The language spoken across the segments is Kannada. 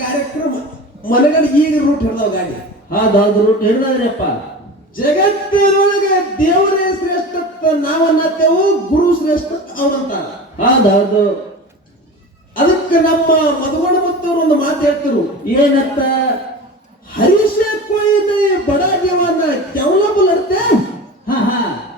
ಕಾರ್ಯಕ್ರಮ ಮನೆಗಳ ಈಗ ರೂಟ್ ಹಿಡ್ದವ ಗಾಡಿ ಹೌದು ರೂಟ್ ಹಿಡ್ದವ್ರಿಪ್ಪ. ಜಗತ್ತಿನೊಳಗೆ ದೇವರೇ ಶ್ರೇಷ್ಠ ನಾವನ್ನತ್ತೇವು, ಗುರು ಶ್ರೇಷ್ಠ ಅವರಂತಾರ. ಹೌದು ಅದಕ್ಕೆ ನಮ್ಮ ಮಧುಗಣ ಮತ್ತವ್ರು ಒಂದು ಮಾತು ಹೇಳ್ತಿರು, ಏನತ್ತ? ಹರೀಶ ಕೊಯ್ನ ಬಡ ಜೀವನ ಕೆವಲಬ್ ಲಡ್ತೆ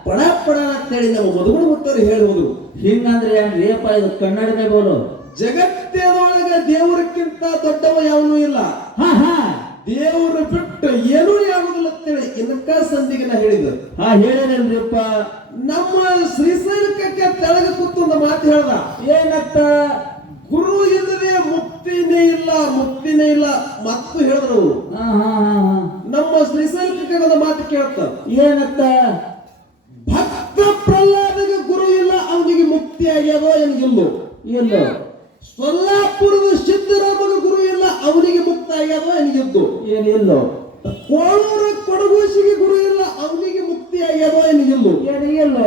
ಪಡ ಪಡ ಅಂತೇಳಿ ನಮ್ಮ ಮಧುಗಣ ಮತ್ತವ್ರು ಹೇಳುವುದು. ಹಿಂಗಂದ್ರೆ ಏನ್ರಿಯಪ್ಪ ಇದು ಕನ್ನಡದ ಬೋಲು? ಜಗತ್ತಿನೊಳಗೆ ದೇವರಕ್ಕಿಂತ ದೊಡ್ಡವ ಯಾವನೂ ಇಲ್ಲ, ದೇವರು ಬಿಟ್ಟು ಏನೂ ಆಗುದಿಲ್ಲ ಅಂತೇಳಿ ಇನ್ಕ ಸಂದಿಗೆ ನಾ ಹೇಳಿದ್ರು. ಹೇಳಿರಲ್ರಿಪ್ಪ. ನಮ್ಮ ಶ್ರೀಶೈಲಕ್ಕೆ ತೆಳಗ ಕೂತು ಒಂದು ಮಾತು ಹೇಳ್ದ, ಏನತ್ತ? ಗುರು ಇಲ್ಲದೆ ಮುಕ್ತಿನೇ ಇಲ್ಲ, ಮುಕ್ತಿನೇ ಇಲ್ಲ ಮತ್ತು ಹೇಳಿದ್ರು. ನಮ್ಮ ಶ್ರೀಶೈಲಕ್ಕೆ ಒಂದು ಮಾತು ಕೇಳ್ತ, ಏನತ್ತ? ಭಕ್ತ ಪ್ರಹ್ಲಾದಗೆ ಗುರು ಇಲ್ಲ, ಅವನಿಗೆ ಮುಕ್ತಿ ಆಗ್ಯದೋ ಏನಿಲ್ಲೋ? ಇಲ್ಲ. ಸೊಲ್ಲಾಪುರದ ಸಿದ್ದರಾಮಗ ಗುರು ಇಲ್ಲ, ಅವನಿಗೆ ಮುಕ್ತ ಆಗ್ಯದೋ ಏನಿದ್ದು? ಏನಿಲ್ಲ. ಕೋಳೂರ ಕೊಡಗೂಸಿಗೆ ಗುರು ಇಲ್ಲ, ಅವನಿಗೆ ಮುಕ್ತಿ ಆಗ್ಯದೋ ಏನಿಲ್ಲೋ? ಏನಿಲ್ಲ.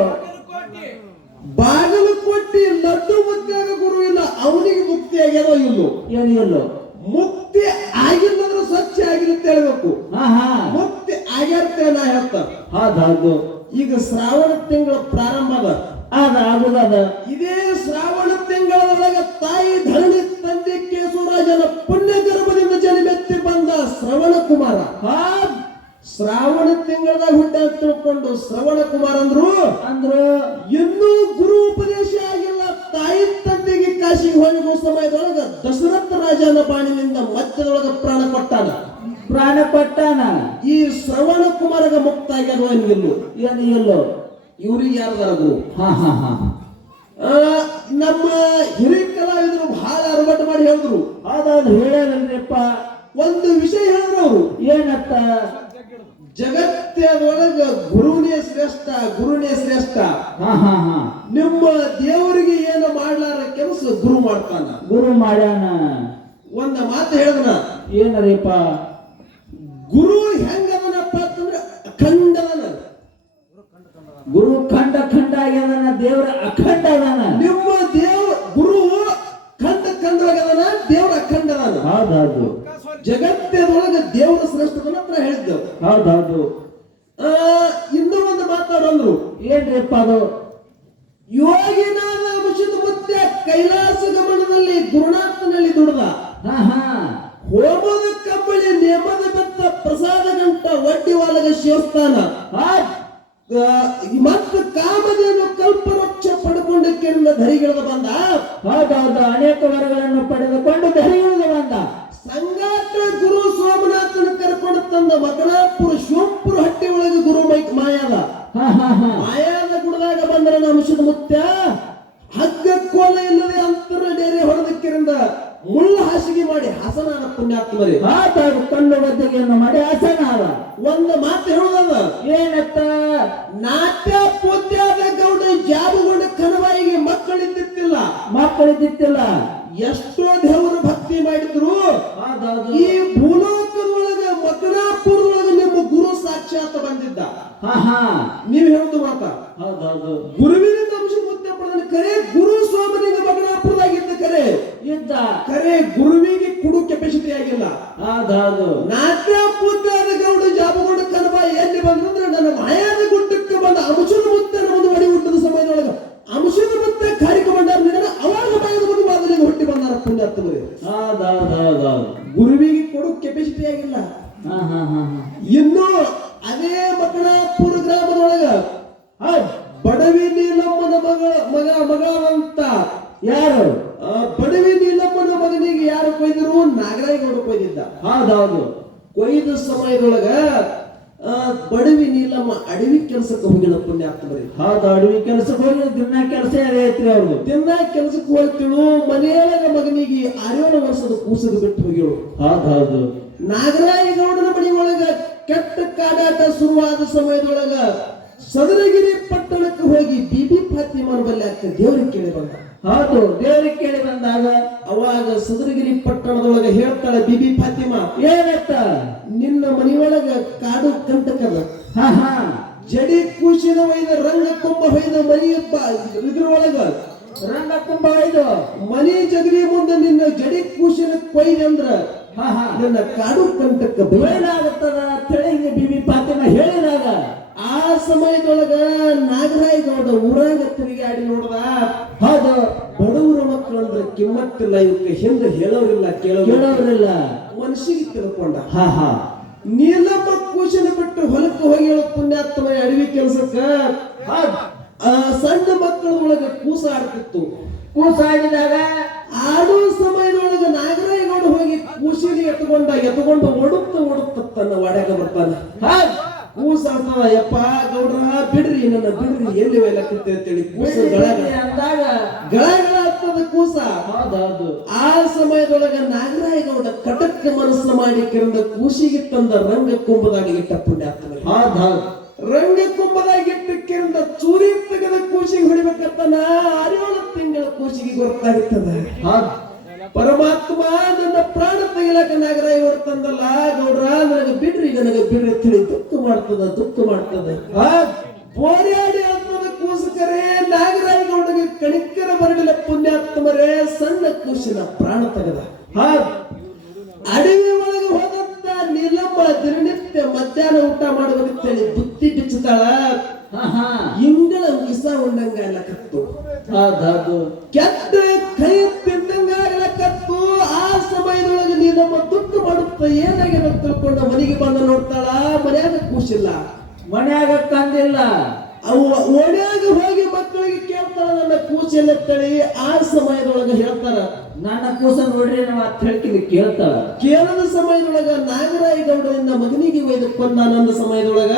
ಬಾಗಲಕೋಟೆ ಲಡ್ಡು ಮುದ್ದಾಗ ಗುರು ಇಲ್ಲ, ಅವನಿಗೆ ಮುಕ್ತಿ ಆಗ್ಯದೋ ಇಲ್ಲೋ? ಏನಿಲ್ಲ. ಮುಕ್ತಿ ಆಗಿಲ್ಲಂದ್ರೆ ಸ್ವಚ್ಛ ಆಗಿಲ್ಲ ಅಂತ ಹೇಳ್ಬೇಕು. ಮುಕ್ತಿ ಆಗ್ಯಾರ್ತೇವೆ ನಾ ಹೇಳ್ತ. ಹೌದು. ಈಗ ಶ್ರಾವಣ ತಿಂಗಳ ಪ್ರಾರಂಭ ಅದ ಇದೇ ಶ್ರಾವಣ ತಿಂಗಳೊಳಗ ತಾಯಿ ಧರಣಿ ತಂದೆ ಕೇಶವರಾಜನ ಪುಣ್ಯ ಗರ್ಭದಿಂದ ಜನ್ಮೆತ್ತಿ ಬಂದ ಶ್ರವಣ ಕುಮಾರ. ಶ್ರಾವಣ ತಿಂಗಳದಾಗ ಹುಟ್ಟ ತಿಳ್ಕೊಂಡು ಶ್ರವಣ ಕುಮಾರ ಅಂದ್ರು ಇನ್ನೂ ಗುರು ಉಪದೇಶ ಆಗಿಲ್ಲ. ತಾಯಿ ತಂದೆಗೆ ಕಾಶಿಗೆ ಹೋಗುವ ಸಮಯದೊಳಗ ದಶರಥ ರಾಜನ ಬಾಣಿನಿಂದ ಮಧ್ಯದೊಳಗ ಪ್ರಾಣ ಕೊಟ್ಟಾನ. ಈ ಶ್ರವಣ ಕುಮಾರಗ ಮುಕ್ತ ಆಗ್ಯಾದ ಏನಿಲ್ಲೋ? ಇವ್ರಿಗೆ ಯಾರದಾರ ಗುರು? ನಮ್ಮ ಹಿರಿಯ ಕಲಾವಿದರು ಬಹಳ ಅರಬಟ್ಟು ಮಾಡಿ ಹೇಳಿದ್ರು. ಹೌದು ಹೇಳ್ಯಾರಲ್ರಿಪ್ಪ. ಒಂದು ವಿಷಯ ಹೇಳಿದ್ರು ಅವರು, ಏನತ್ತ? ಜಗತ್ತೊಳಗ ಗುರುನೇ ಶ್ರೇಷ್ಠ, ಗುರುನೇ ಶ್ರೇಷ್ಠ. ನಿಮ್ಮ ದೇವರಿಗೆ ಏನು ಮಾಡ್ಲಾರ ಕೆಲಸ ಗುರು ಮಾಡ್ತಾನ. ಗುರು ಮಾಡ್ಯಾನ. ಒಂದ ಮಾತು ಹೇಳಿದ್ರ, ಏನರಿಪ್ಪ? ಗುರು ಹೆಂಗದನಪ್ಪ ಅಂತಂದ್ರೆ ಅಖಂಡದನ. ಗುರು ಖಂಡ ಆಗ್ಯದನ, ದೇವರ ಅಖಂಡ ಅದಾನ. ನಿಮ್ಮ ಗುರು ಖಂಡವಾಗದನ, ದೇವರ ಅಖಂಡ ಅದಾನ. ಹೌದು. ಜಗತ್ತದೊಳಗೆ ದೇವರ ಶ್ರೇಷ್ಠದನ್ನ ಹತ್ರ ಹೇಳಿದ್ದೆವು. ಹೌದು. ಇನ್ನೂ ಒಂದು ಮಾತಾಡಂದ್ರು, ಏನ್ರಿಪ್ಪ ಅದು? ಯೋಗಿನಾದ ಮುಷಿದ ಮುತ್ಯ ಕೈಲಾಸ ಗಮನದಲ್ಲಿ ಗುರುನಾಥನಲ್ಲಿ ದುಡ್ದ. ಹೋಮದ ಕಂಬಳಿ ನೇಮದ ಬೆತ್ತ ಪ್ರಸಾದ ಗಂಟ ಒಡ್ಡಿ ವಾಲಗ ಶಿವಸ್ಥಾನ ಮತ್ತು ಕಾಮಧೇನು ಕಲ್ಪವೃಕ್ಷ ಪಡ್ಕೊಂಡಕ್ಕಿಂದ ಧರಿಗಿಳಿದ ಬಂದ. ಹೌದೌದು. ಅನೇಕ ವರಗಳನ್ನು ಪಡೆದುಕೊಂಡು ಧರಿಗಿಳಿದ ಬಂದ. ಸಂಗಾಟ ಗುರು ಸೋಮನಾಥನ ಕರ್ಕೊಂಡು ತಂದ ಮಗಳಾಪುರ ಶಿವಪುರ ಹಟ್ಟಿ ಒಳಗೆ ಗುರು ಮಾಯಾದ. ಮಾಯಾದ ಗುಡದಾಗ ಬಂದ್ರ ನಮಶದ ಮುತ್ಯ ಹಗ್ಗ ಕೋಲ ಇಲ್ಲದೆ ಅಂತರ ಡೇರೆ ಹೊಡೆದಕ್ಕಿರಿಂದ ಮುಳ್ಳ ಹಾಸಿಗೆ ಮಾಡಿ ಹಸನಾದ ಪುಣ್ಯಾತ್ಮರಿ ಕಣ್ಣು ಗದ್ದೆಯನ್ನು ಮಾಡಿ ಹಸನಾದ. ಒಂದು ಮಾತು ಹೇಳುದದ, ಏನತ್ತ? ನಾಟ್ಯ ಪೂತ್ಯಾದ ಗೌಡ ಜಾಬುಗೊಂಡ ಕಣವಾಯಿಗೆ ಮಕ್ಕಳಿದ್ದಿತ್ತಿಲ್ಲ. ಎಷ್ಟೋ ದೇವರ ಭಕ್ತಿ ಮಾಡಿದ್ರು. ಈ ಭೂಲೋಕದೊಳಗ ಮಕನಾಪುರದೊಳಗ ನಿಮ್ಮ ಗುರು ಸಾಕ್ಷಾತ್ ಬಂದಿದ್ದ. ನೀವು ಹೇಳುದು ಮಾತ. ಗುರುವಿನಿಂದ ಅಂಶ ಮುದ್ದೆ ಪಡೆದ ಕರೆ ಗುರು ಸ್ವಾಮಿನಿಂದ ಮಕನಾಪುರದಾಗಿದ್ದ ಕರೆ ಗುರುವಿಗೆ ಕುಡು ಕೆಪಾಸಿಟಿ ಆಗಿಲ್ಲ. ನಾಟ್ಯ ಪೂತ್ಯಾದ ಗೌಡ ಜಾಬುಗೊಂಡ ಕಣವಾಯಿ ಎಲ್ಲಿ ಬಂದ್ರೆ ನನ್ನ ಮಾಯಾದ ಗುಡ್ಡಕ್ಕೆ ಬಂದ ಅಂಶದ ಮುತ್ತೆ ಒಂದು ಒಡಿ ಹುಟ್ಟದ ಸಮಯದೊಳಗ ಅಂಶದ ಮುತ್ತೆ ಕಾರ್ಯಕ್ರಮ ಅವಾಗ ಮಾಯದ ಮುಂದೆ ಬಾದಲಿಗೆ ಹುಟ್ಟಿ ಬಂದಾರ ಪುಣ್ಯಾತ್ಮರಿ. ಗುರುವಿಗೆ ಕೊಡು ಕೆಪಾಸಿಟಿ ಆಗಿಲ್ಲ. ಇನ್ನು ಅದೇ ಮಕನಾಪುರ ಗ್ರಾಮದೊಳಗ ಬಡವಿ ನೀಲಮ್ಮನ ಮಗಳಂತ ಯಾರು? ಬಡವಿ ನೀಲಮ್ಮನ ಮಗನಿಗೆ ಯಾರು ಕೊಯ್ದರು? ನಾಗರಾಯಗೌಡ ಕೊಯ್ದಿದ್ದ. ಕೊಯ್ದ ಸಮಯದೊಳಗ ಬಡವಿ ನೀಲಮ್ಮ ಅಡವಿ ಕೆಲಸಕ್ಕೆ ಹೋಗಿಲ್ಲ ಪುಣ್ಯಾತ್ಮರಿ. ಅಡವಿ ಕೆಲಸಕ್ಕೆ ಹೋಗಿ ದಿನ ಕೆಲಸ ಐತ್ರಿ ಅವ್ರು. ದಿನ ಕೆಲಸಕ್ಕೆ ಹೋಗ್ತಿಳು. ಮನೆಯೊಳಗ ಮಗನಿಗೆ 6 ವರ್ಷದ ಕೂಸದ ಬಿಟ್ಟು ಹೋಗಿಳು. ನಾಗರಾಯಗೌಡನ ಮನೆ ಒಳಗ ಕೆಟ್ಟ ಕಾಡಾಟ ಶುರುವಾದ ಸಮಯದೊಳಗ ಸದರಗಿರಿ ಪಟ್ಟಣಕ್ಕೆ ಹೋಗಿ ಬಿಬಿ ಫಾತಿಮನ ಬಲ್ಲಿ ಅಕ್ಕ ದೇವರಿಗೆ ಕೇಳಿ ಬಂದ. ದೇವರಿಗೆ ಕೇಳಿ ಬಂದಾಗ ಅವಾಗ ಸದರಗಿರಿ ಪಟ್ಟಣದೊಳಗ ಹೇಳ್ತಾಳೆ ಬಿಬಿ ಫಾತಿಮಾ, ಏನತ್ತ? ನಿನ್ನ ಮನೆಯೊಳಗ ಕಾಡು ಕಂಟಕದ ಜಡಿ ಕೂಸಿನ ಒಯ್ದ ರಂಗ ಕೊಂಬ ಹೊಯ್ದ ಮನೆಯಪ್ಪ ಇದ್ರೊಳಗ ರಂಗ ಕುಂಭ ಮನಿ ಜಗಲಿ ಮುಂದೆ ನಿನ್ನ ಜಡಿ ಕೂಸಿನ ಕೊಯ್ದು ಅಂದ್ರ ನನ್ನ ಕಾಡು ಕಂಟಕ್ಕೆ ಬಯಲಾಗುತ್ತದ ತಿಳಿಗೆ ಬಿಬಿ ಫಾತಿಮ ಹೇಳಿದಾಗ ಆ ಸಮಯದೊಳಗ ನಾಗರಾಯಗೌಡ ಊರಾಗ ತಿರುಗಾಡಿ ನೋಡ್ದ. ಹೌದು, ಬಡವರ ಮಕ್ಕಳು ಅಂದ್ರೆ ಕಿಮ್ಮತ್ತಿಲ್ಲ, ಇವಕ್ಕೆ ಹಿಂದೆ ಹೇಳೋರಿಲ್ಲ ಕೇಳೋರಿಲ್ಲ ಮನಸ್ಸಿಗೆ ತಿಳ್ಕೊಂಡ. ಹಾ ನೀಲಮ್ಮ ಕೂಸಿನ ಬಿಟ್ಟು ಹೊಲಕ್ಕೆ ಹೋಗಿ ಹೇಳೋ ಪುಣ್ಯಾತ್ಮ ಅಡವಿ ಕೆಲ್ಸಕ್ಕ ಸಣ್ಣ ಮಕ್ಕಳ ಒಳಗ ಕೂಸ ಆಡ್ತಿತ್ತು. ಕೂಸಾಡಿದಾಗ ಆಡೋ ಸಮಯದೊಳಗ ನಾಗರಾಯಗೌಡ ಹೋಗಿ ಕೂಸಿಗೆ ಎತ್ಕೊಂಡು ಓಡುತ್ತ ತನ್ನ ವಾಡ್ಯಾಗ ಬರ್ತಾನ. ಕೂಸ ಆಗ್ತದ, ಯಪ್ಪ ಗೌಡ್ರ ಬಿಡ್ರಿ ನನ್ನ ಬಿಡ್ರಿ, ಎಲ್ಲಿ ಒಯ್ಲಕತ್ತೆ ಅಂತೇಳಿ ಕೂಸ ಅಂದಾಗ ಗಳ ಆಗ್ತದ ಕೂಸ. ಹೌದೌದು. ಆ ಸಮಯದೊಳಗ ನಾಗರಾಯಗೌಡ ಕಟಕ್ ಮನಸ್ಸು ಮಾಡಿ ಕಿರಂದ ಕೂಸಿಗೆ ತಂದ ರಂಗ ಕುಂಭದಾಗ ಇಟ್ಟ ಪುಣ್ಯಾತ್ಮ. ರಂಗ ಕುಂಭದಾಗ ಇಟ್ಟು ಕಿರಂದ ಚೂರಿ ತೆಗೆದ ಕೂಸಿಗೆ ಹೊಡಿಬೇಕಂತನ 6 ತಿಂಗಳ ಕೂಸಿಗೆ ಗೊತ್ತಾಗುತ್ತದ. ಪರಮಾತ್ಮ ನನ್ನ ಪ್ರಾಣ ತೆಗಿಲಕ ನಾಗರಾಯಗೌಡ ತಂದಲ್ಲ, ಗೌಡ್ರ ನನಗೆ ಬಿಡ್ರಿ ತಿಳಿ ದುಃಖ ಮಾಡ್ತದ ಬೋರ್ಯಾಡಿ ಆಗ್ತದ ಕೂಸಕರೇ. ನಾಗರಾಯಗೌಡಗೆ ಕಣಿಕರ ಬರಲಿಲ್ಲ ಪುಣ್ಯಾತ್ಮರೇ, ಸಣ್ಣ ಕೂಸಿನ ಪ್ರಾಣ ತೆಗೆದ. ಅಡವಿ ಒಳಗೆ ಹೋದಂತ ನೀಲಮ್ಮ ದಿನನಿತ್ಯ ಮಧ್ಯಾಹ್ನ ಊಟ ಮಾಡಬೇಕಂತೇಳಿ ಬುತ್ತಿ ಬಿಚ್ಚತಾಳ. ಇಂಗಳ ವಿಸ ಉಂಡಂಗಾಗಲಕತ್ತು, ಕೆಟ್ಟ ಕೈ ತಿಂದಂಗಾಗಲಕತ್ತು. ಆ ಸಮಯದೊಳಗೆ ನೀಲಮ್ಮ ದುಃಖ ಮಾಡುತ್ತ ಏನಾಗಿದೆ ತಿಳ್ಕೊಂಡ ಮನೆಗೆ ಬಂದ ನೋಡ್ತಾಳ. ಮನ್ಯಾಗ ಕೂಸಿಲ್ಲ, ಮನ್ಯಾಗ ತಂದಿಲ್ಲ. ಅವು ಓಣ್ಯಾಗ ಹೋಗಿ ಮಕ್ಕಳಿಗೆ ಕೇಳ್ತಾಳ ನನ್ನ ಕೂಸೆಲ್ಲತ್ತಳಿ. ಆ ಸಮಯದೊಳಗೆ ಹೇಳ್ತಾರ ನನ್ನ ಕೂಸ ನೋಡ್ರಿ ನಾವು ಕೇಳ್ತಾಳ. ಕೇಳದ ಸಮಯದೊಳಗ ನಾಗರಾಯಗೌಡರಿಂದ ಮಗನಿಗೆ ಒಯ್ದಕೊಂಡ ನಂದ ಸಮಯದೊಳಗ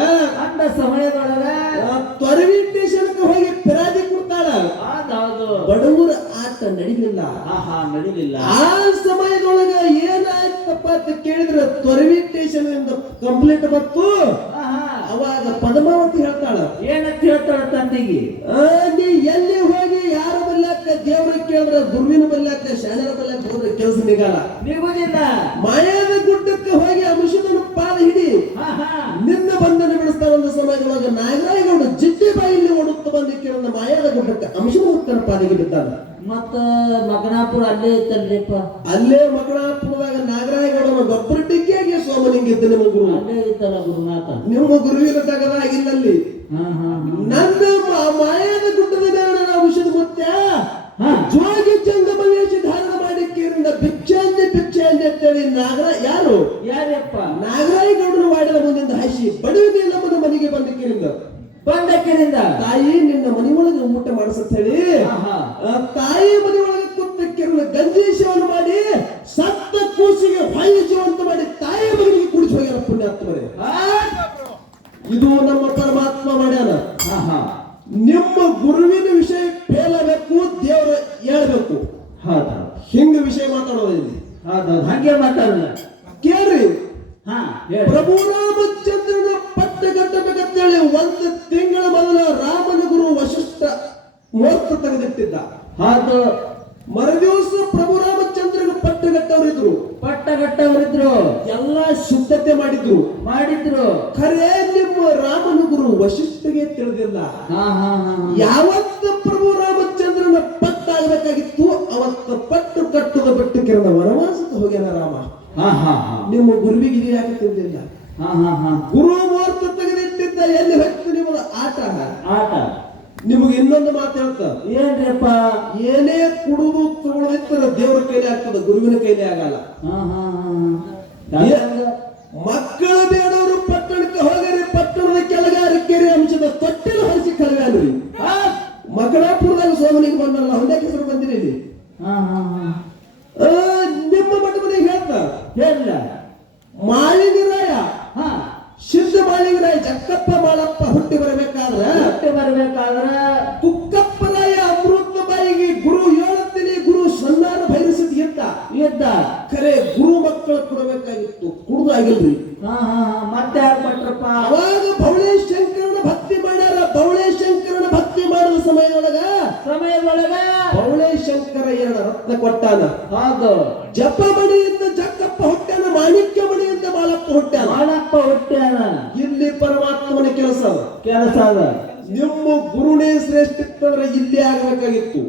ತೊರವಿ ಸ್ಟೇಷನ್ಗೆ ಹೋಗಿ ಪಿರಾಜಿ ಕೊಡ್ತಾಳ. ಬಡವರ ಆಟ ನಡಿಲಿಲ್ಲ. ಆ ಸಮಯದೊಳಗ ಏನಾಯ್ತಪ್ಪ ಅಂತ ಕೇಳಿದ್ರೆ ತೊರವಿ ಸ್ಟೇಷನ್ ಕಂಪ್ಲೇಂಟ್ ಬಂತು. ಅವಾಗ ಪದ್ಮಾವತಿ ಹೇಳ್ತಾಳ, ಏನಂತ ಹೇಳ್ತಾಳ ತಂದಿಗೆ, ನೀ ಎಲ್ಲಿ ಹೋಗಿ ಯಾರ ಬಲ್ಲಾಕ ದೇವ್ರ ಕೇಳಿದ್ರ ಗುರುವಿನ ಬಲ್ಲಾಕ ಶಾಣರ ಬಲ್ಲಾಕ ಹೋದ್ರೆ ಕೆಲಸ ನಿಗುದಿಲ್ಲ. ಮಾಯಾದ ಗುಡ್ಡಕ್ಕೆ ಹೋಗಿ ಅಂಶದನ ಪಾದ ಹಿಡಿ, ನಿನ್ನ ಬಂಧನ ಬಿಡಿಸ್ತಾ. ಒಂದು ಸಮಯದೊಳಗ ನಾಗರಾಯಗೌಡ ಜಿಡ್ಡಿ ಬಾಯಿಲಿ ಓಡುತ್ತ ಬಂದು ಕೇಳಿದ ಮಾಯಾದ ಗುಡ್ಡಕ್ಕೆ ಅಂಶದ ಪಾದಿಗೆ ಬಿದ್ದಾನ. ಮತ್ತ ಮಗನಾಪುರ ಅಲ್ಲೇ ಇತ್ತಲ್ರಿಪ್ಪ. ಅಲ್ಲೇ ಮಗನಾಪುರದಾಗ ನಾಗರಾಯಗೌಡನ ಗೊಬ್ಬರಟ್ಟಿಗೆ ಸೋಮಲಿಂಗ ಇದ್ದ ನಿಮ್ಮ ಗುರು. ಅಲ್ಲೇ ಇತ್ತಲ್ಲ ಗುರುನಾಥ. ನಿಮ್ಮ ಗುರುವಿನ ತಗದಾಗಿಲ್ಲಲ್ಲಿ ನನ್ನ ಮಾಯಾದ ಗುಡ್ಡದ ಮೇಲೆ ಔಷಧ ಮುತ್ಯ ಜೋಗಿ ಜಂಗಮವೇಶ ಧಾರಣ ಮಾಡಿ ಕೇರಿಂದ ಭಿಕ್ಷೆ ಅಂತೇಳಿ ಯಾರಪ್ಪ ನಾಗರಾಯಗೌಡರು ಮಾಡಿದ ಮುಂದಿಂದ ಹಸಿ ಬಡವಿ ನಮ್ಮನ ಮನೆಗೆ ಬಂದಕ್ಕಿರಿಂದ ತಾಯಿ ನಿನ್ನ ಮನೆ ಒಳಗೆ ಊಟ ಮಾಡಿಸತ್ ಹೇಳಿ ತಾಯಿ ಮನೆ ಒಳಗೆ ಕೂತಕ್ಕಿರಲು ಗಂಜಿ ಸೇವನೆ ಮಾಡಿ ಸತ್ತ ಕೂಸಿಗೆ ಹೊಯ್ಯ ಜೀವಂತ ಮಾಡಿ ತಾಯಿ ಮಗನಿಗೆ ಕುಡಿಸಿ ಹೋಗ್ಯಾರ ಪುಣ್ಯಾತ್ಮರೇ. ಇದು ನಮ್ಮ ಪರಮಾತ್ಮ ಮಾಡ್ಯಾನ. ನಿಮ್ಮ ಗುರುವಿನ ವಿಷಯ ಹೇಳಬೇಕು, ದೇವರ ಹೇಳ್ಬೇಕು. ಹಿಂಗ ವಿಷಯ ಮಾತಾಡೋದಿಲ್ಲ, ಹಂಗೆ ಮಾತಾಡಲ್ಲ. ಕೇಳ್ರಿ, ಪ್ರಭು ರಾಮಚಂದ್ರನ ಪಟ್ಟ ಕಟ್ಟಬೇಕಂತೇಳಿ 1 ತಿಂಗಳ ಮೊದಲ ರಾಮನ ಗುರು ವಶಿಷ್ಠ ಮುಹೂರ್ತ ತೆಗೆದಿಟ್ಟಿದ್ದ. ಮರುದಿವಸ ಪ್ರಭು ರಾಮಚಂದ್ರನ ಪಟ್ಟಗಟ್ಟವರಿದ್ರು ಎಲ್ಲ ಸಿದ್ಧತೆ ಮಾಡಿದ್ರು. ಖರೇ ನಿಮ್ಮ ರಾಮನ ಗುರು ವಶಿಷ್ಠಗೆ ತಿಳಿದಿಲ್ಲ. ಯಾವತ್ತು ಪ್ರಭು ರಾಮಚಂದ್ರನ ಪಟ್ಟಾಗಬೇಕಾಗಿತ್ತು ಅವತ್ತು ಪಟ್ಟು ಕಟ್ಟದ ಬಿಟ್ಟು ಕಿರಣ ವನವಾಸಕ್ಕೆ ಹೋಗ್ಯಾನ ರಾಮ. ನಿಮ್ಮ ಗುರುವಿಗೆ ಇದು ಯಾಕೆ ತಿಳಿದಿಲ್ಲ? ಗುರು ಮುಹೂರ್ತ ತೆಗೆದಿಟ್ಟಿದ್ದ ಎಲ್ಲಿ ಹೋಗ್ತು ನಿಮ್ಮದ ಆಟ. ನಿಮಗೆ ಇನ್ನೊಂದು ಮಾತು ಹೇಳ್ತಾ, ಏನ್ರಿಪ್ಪ, ಏನೇ ಕುಡುದು ತಗೊಳ್ಳೋದಿತ್ತ ದೇವರ ಕೈಲಿ ಆಗ್ತದ, ಗುರುವಿನ ಕೈಲಿ ಆಗಲ್ಲ. ಮಕ್ಕಳು ಬೇಡವರು ಪಟ್ಟಣಕ್ಕೆ ಹೋಗರಿ, ಪಟ್ಟಣದ ಕೆಳಗಾರಿ ಕೆರೆ ಅಂಶದ ತೊಟ್ಟಿಲು ಹರಿಸಿ ಕಳವ್ಯಾನ್ರಿ. ಮಕ್ಕಳಾಪುರದಾಗ ಸೋಮನಿಗೆ ಬಂದಲ್ಲ, ಒಂದೇ ಹೆಸರು ಬಂದಿರಿ ಇಲ್ಲಿ. ನಿಮ್ಮ ಮಠ ಮನೆಗೆ ಹೇಳ್ತಾ ಹೇಳಿಲ್ಲ. ಮಾಳಿಂಗರಾಯ ಸಿದ್ಧ ಮಾಳಿಂಗರಾಯ ಜಕ್ಕಪ್ಪ ಮಾಳಪ್ಪ ಹುಟ್ಟಿ ಬರಬೇಕಾದ್ರೆ ಕುಕ್ಕಪ್ಪರಾಯ ಅಮೃತ ಬಾಯಿಗೆ ಗುರು ಹೇಳುತ್ತೀನಿ, ಗುರು ಸನ್ನಾನ ಭೈರಸಿದ ಎದ್ದ ಖರೆ ಗುರು ಮಕ್ಕಳು ಕೊಡಬೇಕಾಗಿತ್ತು, ಕುಡ್ದಾಗಿಲ್ರಿ. ಮತ್ತೆ ಯಾರು ಕೊಟ್ರಪ್ಪ? ಅವಾಗ ಬೌಳೆ ಶಂಕರನ ಭಕ್ತಿ ಮಾಡ್ಯಾರ. ಬೌಳೆ ಶಂಕರನ ಭಕ್ತಿ ಮಾಡಿದ ಸಮಯದೊಳಗ ಬೌಳೆ ಶಂಕರ 2 ರತ್ನ ಕೊಟ್ಟಾನ. ಜಪ ಮಣಿಯಿಂದ ಜಕ್ಕಪ್ಪ ಹುಟ್ಟ್ಯಾನ, ಮಾಣಿಕ್ಯ ಮಣಿಯಿಂದ ಮಾಳಪ್ಪ ಹುಟ್ಟ್ಯಾನ. ಇಲ್ಲಿ ಇಲ್ಲಿ ಪರಮಾತ್ಮನ ಕೆಲಸ ಅದ. ನಿಮ್ಮ ಗುರುನೇ ಶ್ರೇಷ್ಠ ಇತ್ತಂದ್ರೆ ಇಲ್ಲಿ ಆಗಬೇಕಾಗಿತ್ತು.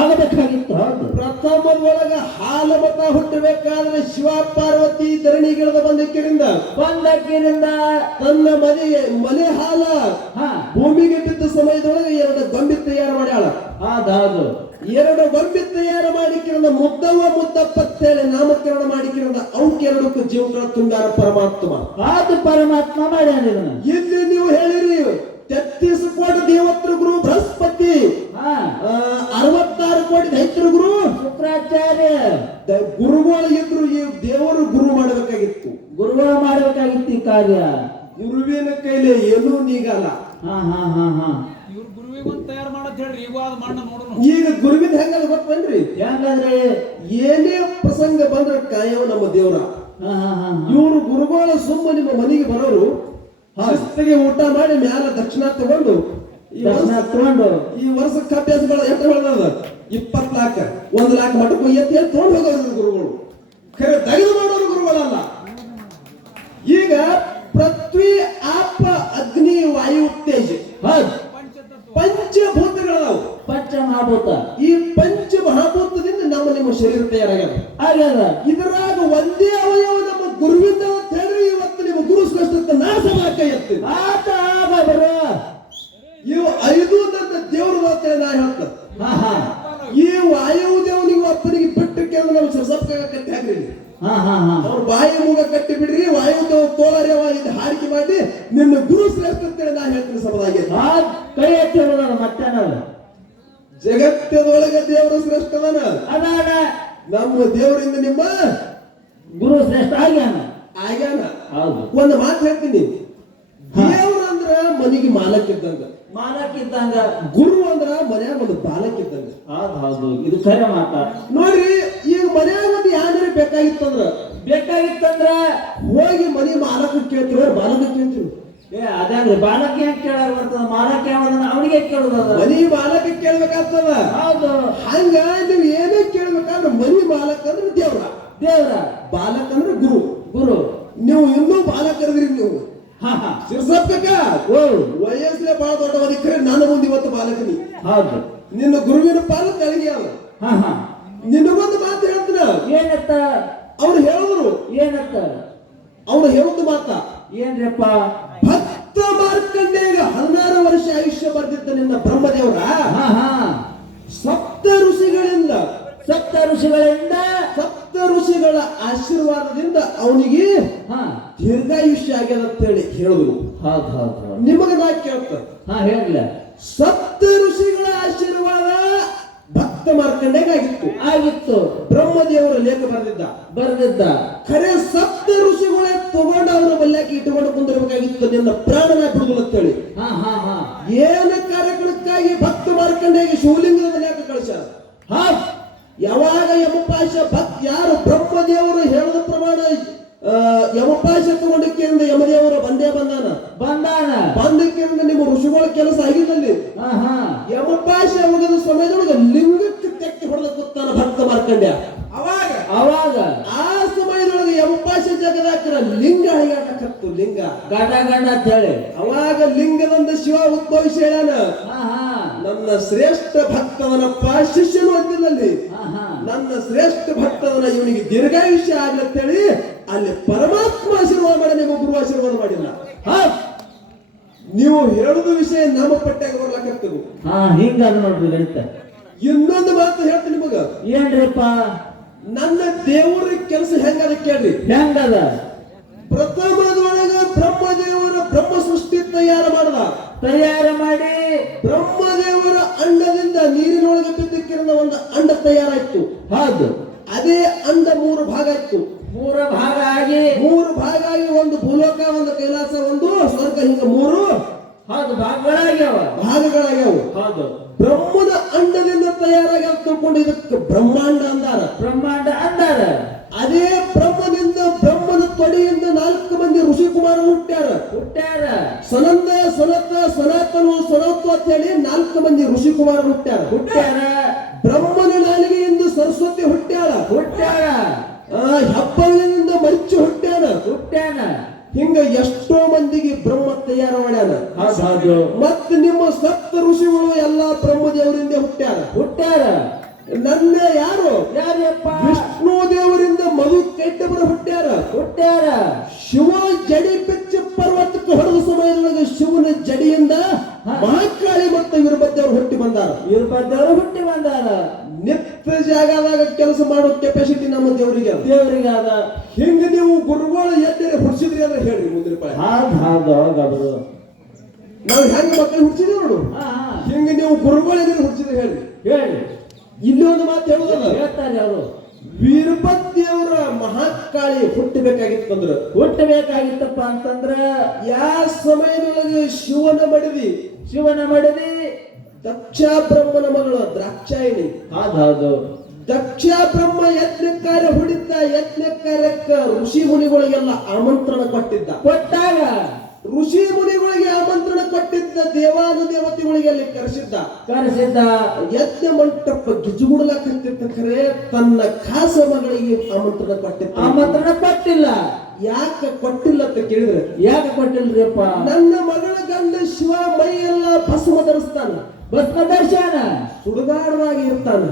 ಆಗಬೇಕಾಗಿತ್ತು. ಹೌದು. ಪ್ರಥಮದೊಳಗ ಹಾಲ ಮತ ಹುಟ್ಟಬೇಕಾದ್ರೆ ಶಿವ ಪಾರ್ವತಿ ಧರಣಿಗಿಳಿದ ಬಂದಕ್ಕಿರಿಂದ ತನ್ನ ಮನೆ ಹಾಲ ಭೂಮಿಗೆ ಬಿದ್ದ ಸಮಯದೊಳಗೆ 2 ಗೊಂಬಿ ತಯಾರು ಮಾಡ್ಯಾಳ. ಹೌದು. 2 ಗೊಂಬಿ ತಯಾರು ಮಾಡಿಕಿರಂದ ಮುದ್ದಪ್ಪ ಅಂತೇಳಿ ನಾಮಕರಣ ಮಾಡಿಕಿರಂದ ಅವಕ್ಕೆ 2 ಜೀವಗಳ ತುಂಬ್ಯಾರ ಪರಮಾತ್ಮ. ಅದು ಪರಮಾತ್ಮ ಮಾಡ್ಯಾನ. ಇಲ್ಲಿ ನೀವು ಹೇಳಿರಿ 33 ಕೋಟಿ ದೇವತ್ರ ಗುರು ಬೃಹಸ್ಪತಿ, 66 ಕೋಟಿ ದೈತ್ರ ಗುರು ಶುಕ್ರಾಚಾರ್ಯ. ಗುರುಗಳು ಇದ್ರು ಈ ದೇವರು ಗುರು ಮಾಡಬೇಕಾಗಿತ್ತು. ಗುರುಗಳು ಮಾಡಬೇಕಾಗಿತ್ತು ಈ ಕಾರ್ಯ. ಗುರುವಿನ ಕೈಲಿ ಏನೂ ನೀಗಲ್ಲ. ಈಗ ಗುರುವಿನ ಹೆಂಗದ ಗೊತ್ತೇನ್ರಿ? ಹೆಂಗಂದ್ರೆ ಏನೇ ಪ್ರಸಂಗ ಬಂದ್ರೆ ಕಾಯವ ನಮ್ಮ ದೇವ್ರ. ಇವರು ಗುರುಗಳ ಸುಮ್ಮ ನಿಮ್ಮ ಮನೆಗೆ ಬರೋರು ಶಿಸ್ತಿಗೆ ಊಟ ಮಾಡಿ ಮ್ಯಾಲ ದಕ್ಷಿಣ ತಗೊಂಡು ಈ ವರ್ಷಕ್ಕೆ ಅಭ್ಯಾಸ ಎಷ್ಟು ಬೆಳೆದ 20 ಲಾಖ 1 ಲಾಖ ಮಠಕ್ಕೆ ಎತ್ತಿ ತಗೊಂಡು ಹೋಗೋರು ಗುರುಗಳು. ಖರೆ ತೆಗೆದು ಮಾಡೋರು ಗುರುಗಳಲ್ಲ. ಈಗ ಪೃಥ್ವಿ ಆಪ ಅಗ್ನಿ ವಾಯು ತೇಜ ಪಂಚಭೂತಗಳದಾವು. ಪಂಚಮಹಾಭೂತ. ಈ ಪಂಚಮಹಾಭೂತದಿಂದ ನಿಮ್ಮ ಶರೀರ ತಯಾರಾಗ್ಯದ. ಇದರಾಗ ಒಂದೇ ಅವಯವ ನಮ್ಮ ಗುರುವಿಂದ ಅಂತ ಹೇಳಿದ್ರೆ ಇವತ್ತು ನಿಮ್ಮ ಗುರು ಶ್ರೇಷ್ಠತೆ ನಾಶ ಎತ್ತು. ಇವು 5 ನನ್ನ ದೇವರು ಅಂತೇಳಿ ನಾ ಹೇಳ್ತೇನೆ. ಈ ವಾಯು ದೇವನಿಗೆ ಅಪ್ಪನಿಗೆ ಬಿಟ್ಟು ಕೇಳಿದ್ರೆ ನಾವು ಸಪ್ಪ ಕಟ್ಟಿ ಹಾಕ್ರಿ. ಅವ್ರ ಬಾಯಿ ಮೂಗ ಕಟ್ಟಿ ಬಿಡ್ರಿ. ವಾಯು ದೇವ ತೋಳರ್ಯವ ಇದು ಹಾರಿಕೆ ಮಾಡಿ ನಿನ್ನ ಗುರು ಶ್ರೇಷ್ಠ ಅಂತೇಳಿ ನಾ ಹೇಳ್ತೀನಿ. ಸಮದಾಗಿ ಕೈ ಎತ್ತಿ ಮತ್ತೆ ಜಗತ್ತದೊಳಗೆ ದೇವರು ಶ್ರೇಷ್ಠವನ ಅದಾನ. ನಮ್ಮ ದೇವರಿಂದ ನಿಮ್ಮ ಗುರು ಶ್ರೇಷ್ಠ ಆಗ್ಯಾನ. ಒಂದು ಮಾತು ಹೇಳ್ತೀನಿ. ದೇವ್ರ ಅಂದ್ರ ಮನೆಗೆ ಮಾಲಕ್ಕಿದ್ದಂಗ, ಗುರು ಅಂದ್ರ ಮನ್ಯಾಗ ಒಂದು ಬಾಲಕ್ಕಿದ್ದಂಗ. ಹೌದು, ಇದು ಖರೆ ಮಾತ. ನೋಡ್ರಿ, ಈಗ ಮನ್ಯಾಗ ಒಂದು ಯಾರು ಬೇಕಾಗಿತ್ತಂದ್ರ ಹೋಗಿ ಮನೆ ಮಾಲಕ ಕೇಳ್ತಿರೋ ಬಾಲಕ ಕೇಳ್ತಿರು. ಅದೇ ಬಾಲಕ ಏನ್ ಕೇಳಾರ ಬರ್ತದ, ಮಾಲಕ ಯಾವ್ದನ್ನ ಅವನಿಗೆ ಕೇಳುದ. ಮನಿ ಮಾಲಕ ಕೇಳ್ಬೇಕಾಗ್ತದ. ಹೌದು. ಹಂಗ ನೀವು ಏನೇ ಕೇಳ್ಬೇಕಾದ್ರೆ ಮನಿ ಮಾಲಕ ಅಂದ್ರೆ ದೇವ್ರ, ಬಾಲಕ ಅಂದ್ರೆ ಗುರು. ನೀವು ಇನ್ನೂ ಬಾಲಕರದ್ರಿ. ನೀವು ಸಿರ್ಸಪ್ಪ ವಯಸ್ಸೇ ಬಹಳ ದೊಡ್ಡವದಿ, ಖರೆ ನಾನು ಮುಂದೆ ಇವತ್ತು ಬಾಲಕನಿ. ಹೌದು. ನಿನ್ನ ಗುರುವಿನ ಪಾಲ ತೆಳಗಿ ಅವ. ನಿನಗೊಂದು ಮಾತು ಹೇಳ್ತೀನ. ಏನತ್ತ ಅವ್ರು ಹೇಳಿದ್ರು? ಏನತ್ತ ಅವ್ರು ಹೇಳೋದು ಮಾತ ಏನ್ರಪ್ಪ? ಭಕ್ತ ಮಾರ್ಕಂಡೇಗ 16 ವರ್ಷ ಆಯುಷ್ಯ ಬರ್ದಿದ್ದ ನಿನ್ನ ಬ್ರಹ್ಮದೇವರ ಸಪ್ತ ಋಷಿಗಳ ಆಶೀರ್ವಾದದಿಂದ ಅವನಿಗೆ ದೀರ್ಘಾಯುಷ್ಯ ಆಗ್ಯದ ಅಂತೇಳಿ ಹೇಳಿದ್ರು. ನಿಮಗೆ ನಾ ಕೇಳ್ತ ಹೇಳಿಲ್ಲ. ಸಪ್ತ ಋಷಿಗಳ ಆಶೀರ್ವಾದ ಭಕ್ತ ಮಾರ್ಕಂಡೇಗ ಆಗಿತ್ತು. ಬ್ರಹ್ಮದೇವರ ಲೇಖ ಬರೆದಿದ್ದ. ಖರೆ ಸಪ್ತ ಋಷಿಗಳೇ ತಗೊಂಡು ಅವರ ಬಲ್ಯಾಕಿ ಇಟ್ಟುಕೊಂಡು ಕುಂದಿರಬೇಕಾಗಿತ್ತು. ನಿನ್ನ ಪ್ರಾಣನ ಬಿಡುದು ಅಂತೇಳಿ ಏನ ಕಾರ್ಯಕ್ರಮಕ್ಕಾಗಿ ಭಕ್ತ ಮಾರ್ಕಂಡೇಗೆ ಶಿವಲಿಂಗದ ಬಲ್ಯಾಕ ಕಳಿಸ್ಯಾರ. ಯಾವಾಗ ಯಮಪಾಶ ಯಾರು ಬ್ರಹ್ಮದೇವರು ಹೇಳಿದ ಪ್ರಮಾಣ ಯಮಪಾಶ ತಗೊಂಡಕ್ಕಿಂದ ಯಮದೇವರು ಬಂದಕ್ಕಿಂದ ನಿಮ್ಮ ಋಷಿಗಳ ಕೆಲಸ ಆಗಿದ್ದಲ್ಲಿ ಯಮಪಾಶ ಹೋಗದ ಸಮಯದೊಳಗೆ ಲಿಂಗಕ್ಕೆ ತೆಕ್ಕಿ ಹೊಡೆದ ಕೂತಾನ ಭಕ್ತ ಮಾರ್ಕಂಡ್ಯ. ಅವಾಗ ಆ ಸಮಯದೊಳಗೆ ಯಮಪಾಶ ಜಗದಾಕರ ಲಿಂಗ ಹೈಗಾಟಕತ್ತು. ಲಿಂಗ ಗಂಡ ಅಂತ ಹೇಳಿ ಅವಾಗ ಲಿಂಗದಂದ ಶಿವ ಉದ್ಭವಿಸಿ ಹೇಳ್ಯಾನ, ನನ್ನ ಶ್ರೇಷ್ಠ ಭಕ್ತವನಪ್ಪ ಶಿಷ್ಯನು ಅಂತಿದ್ದಲ್ಲಿ ನನ್ನ ಶ್ರೇಷ್ಠ ಭಕ್ತವನ ಇವನಿಗೆ ದೀರ್ಘಾಯುಷ್ಯ ಆಗ್ಲತ್ತೇಳಿ ಅಲ್ಲಿ ಪರಮಾತ್ಮ ಆಶೀರ್ವಾದ ಮಾಡಿ, ನಿಮ್ಮ ಗುರು ಆಶೀರ್ವಾದ ಮಾಡಿಲ್ಲ. ನೀವು ಹೇಳುದ ವಿಷಯ ನಮ್ಮ ಪಟ್ಟ್ಯಾಗ ಬರ್ಲಾಕತ್ತದು. ಹಿಂಗಾದ ನೋಡ್ರಿ ಗಣಿತ. ಇನ್ನೊಂದು ಮಾತು ಹೇಳ್ತೀನಿ ನಿಮಗ. ಏನ್ರಿಪ್ಪ? ನನ್ನ ದೇವರ ಕೆಲಸ ಹೆಂಗದ ಕೇಳ್ರಿ. ಹೆಂಗದ? ಪ್ರಥಮದೊಳಗ ಬ್ರಹ್ಮದೇವರ ಬ್ರಹ್ಮ ಸೃಷ್ಟಿ ತಯಾರು ಮಾಡಿ ಬ್ರಹ್ಮದೇವರ ಅಂಡದಿಂದ ನೀರಿನೊಳಗೆ ಬಿದ್ದಕ್ಕಿರುವ ಒಂದು ಅಂಡ ತಯಾರಾಯ್ತು. ಹೌದು. ಅದೇ ಅಂಡ 3 ಭಾಗ ಇತ್ತು. 3 ಭಾಗ ಆಗಿ ಒಂದು ಭೂಲೋಕ, ಒಂದು ಕೈಲಾಸ, ಒಂದು ಸ್ವರ್ಗ, ಹಿಂಗ 3 ಭಾಗಗಳಾಗ್ಯಾವ. ಹೌದು. ಬ್ರಹ್ಮನ ಅಂಡದಿಂದ ತಯಾರಾಗಿ ತಿಳ್ಕೊಂಡು ಇದಕ್ಕೆ ಬ್ರಹ್ಮಾಂಡ ಅಂದಾರ. ಅದೇ ಬ್ರಹ್ಮನಿಂದ ಬ್ರಹ್ಮನ ತೊಡೆಯಿಂದ 4 ಮಂದಿ ಋಷಿಕುಮಾರರು ಹುಟ್ಟ್ಯಾರ. ಸನಂದ, ಸನತ, ಸನಾತನು, ಸನತ್ವ ಅಂತ ಹೇಳಿ 4 ಮಂದಿ ಋಷಿಕುಮಾರರು ಹುಟ್ಟ್ಯಾರ. ಬ್ರಹ್ಮನ ನಾಲಿಗೆಯಿಂದ ಸರಸ್ವತಿ ಹುಟ್ಟ್ಯಾಳ. ಹೆಬ್ಬಳ್ಳಿನಿಂದ ಮರಿಚು ಹುಟ್ಟ್ಯಾನ. ಹಿಂಗ ಎಷ್ಟೋ ಮಂದಿಗೆ ಬ್ರಹ್ಮ ತಯಾರು ಮಾಡ್ಯಾನ. ಹೌದು. ಮತ್ ನಿಮ್ಮ ಸಪ್ತ ಋಷಿಗಳು ಎಲ್ಲಾ ಬ್ರಹ್ಮದೇವರಿಂದ ಹುಟ್ಟ್ಯಾರ. ನನ್ನ ಯಾರಪ್ಪ ವಿಷ್ಣು ದೇವರಿಂದ ಮಧು ಕೆಟ್ಟವರು ಹುಟ್ಟ್ಯಾರ. ಶಿವ ಜಡಿ ಬಿಚ್ಚ ಪರ್ವತಕ್ಕೆ ಹೊಡೆದ ಸಮಯದೊಳಗೆ ಶಿವನ ಜಡಿಯಿಂದ ಮಹಾಕಾಳಿ ಮತ್ತು ವೀರಭದ್ರವರು ಹುಟ್ಟಿ ಬಂದಾರ. ನಿತ್ಯ ಜಾಗದಾಗ ಕೆಲಸ ಮಾಡೋ ಕೆಪಾಸಿಟಿ ನಮ್ಮ ದೇವರಿಗೆ ಅದ. ಹಿಂಗ ನೀವು ಗುರುಗಳು ಎದ್ದರೆ ಹುಡ್ಸಿದ್ರಿ ಅಂದ್ರೆ ಹೇಳ್ರಿ ಮುಂದಿನ ಪಾಳೆ. ನಾವು ಹೆಂಗ ಮಕ್ಕಳು ಹುಡ್ಸಿದ್ವಿ ನೋಡು, ಹಿಂಗ ನೀವು ಗುರುಗಳು ಎದ್ದರೆ ಹುಡ್ಸಿದ್ರಿ ಹೇಳ್ರಿ. ಇಲ್ಲಿ ಒಂದು ಮಾತು ಹೇಳುದಲ್ಲ, ಹೇಳ್ತಾರೆ ಅವರು. ವೀರಭದ್ರವರ ಮಹಾಕಾಳಿ ಹುಟ್ಟಬೇಕಾಗಿತ್ತಪ್ಪ ಅಂತಂದ್ರ ಯಾವ ಸಮಯದೊಳಗೆ ಶಿವನ ಮಡದಿ ದಕ್ಷ ಬ್ರಹ್ಮನ ಮಗಳು ದ್ರಾಕ್ಷಾಯಿಣಿ. ಹೌದು. ದಕ್ಷ ಬ್ರಹ್ಮ ಯಜ್ಞ ಕಾರ್ಯ ಹುಡಿತ, ಯಜ್ಞ ಕಾರ್ಯಕ್ಕ ಋಷಿ ಮುನಿಗಳಿಗೆಲ್ಲ ಆಮಂತ್ರಣ ಕೊಟ್ಟಾಗ ಋಷಿ ಮುನಿಗಳಿಗೆ ಆಮಂತ್ರಣ ಕೊಟ್ಟಿದ್ದ, ದೇವಾನುದೇವತೆಗಳಿಗೆ ಅಲ್ಲಿ ಕರೆಸಿದ್ದ. ಯಜ್ಞ ಮಂಟಪ ಗಿಜುಗುಡ್ಲಕಂತಿದ್ದ ಖರೆ ತನ್ನ ಖಾಸ ಮಗಳಿಗೆ ಆಮಂತ್ರಣ ಕೊಟ್ಟಿಲ್ಲ. ಯಾಕೆ ಕೊಟ್ಟಿಲ್ಲ ಅಂತ ಕೇಳಿದ್ರೆ, ಯಾಕೆ ಕೊಟ್ಟಿಲ್ರಿಪ್ಪ? ನನ್ನ ಮಗಳ ಗಂಡ ಶಿವ ಮೈ ಎಲ್ಲ ಭಸ್ಮ ಧರಿಸ್ತಾನ, ದರ್ಶನ ಸುಡುಗಾಡವಾಗಿ ಇರ್ತಾನ.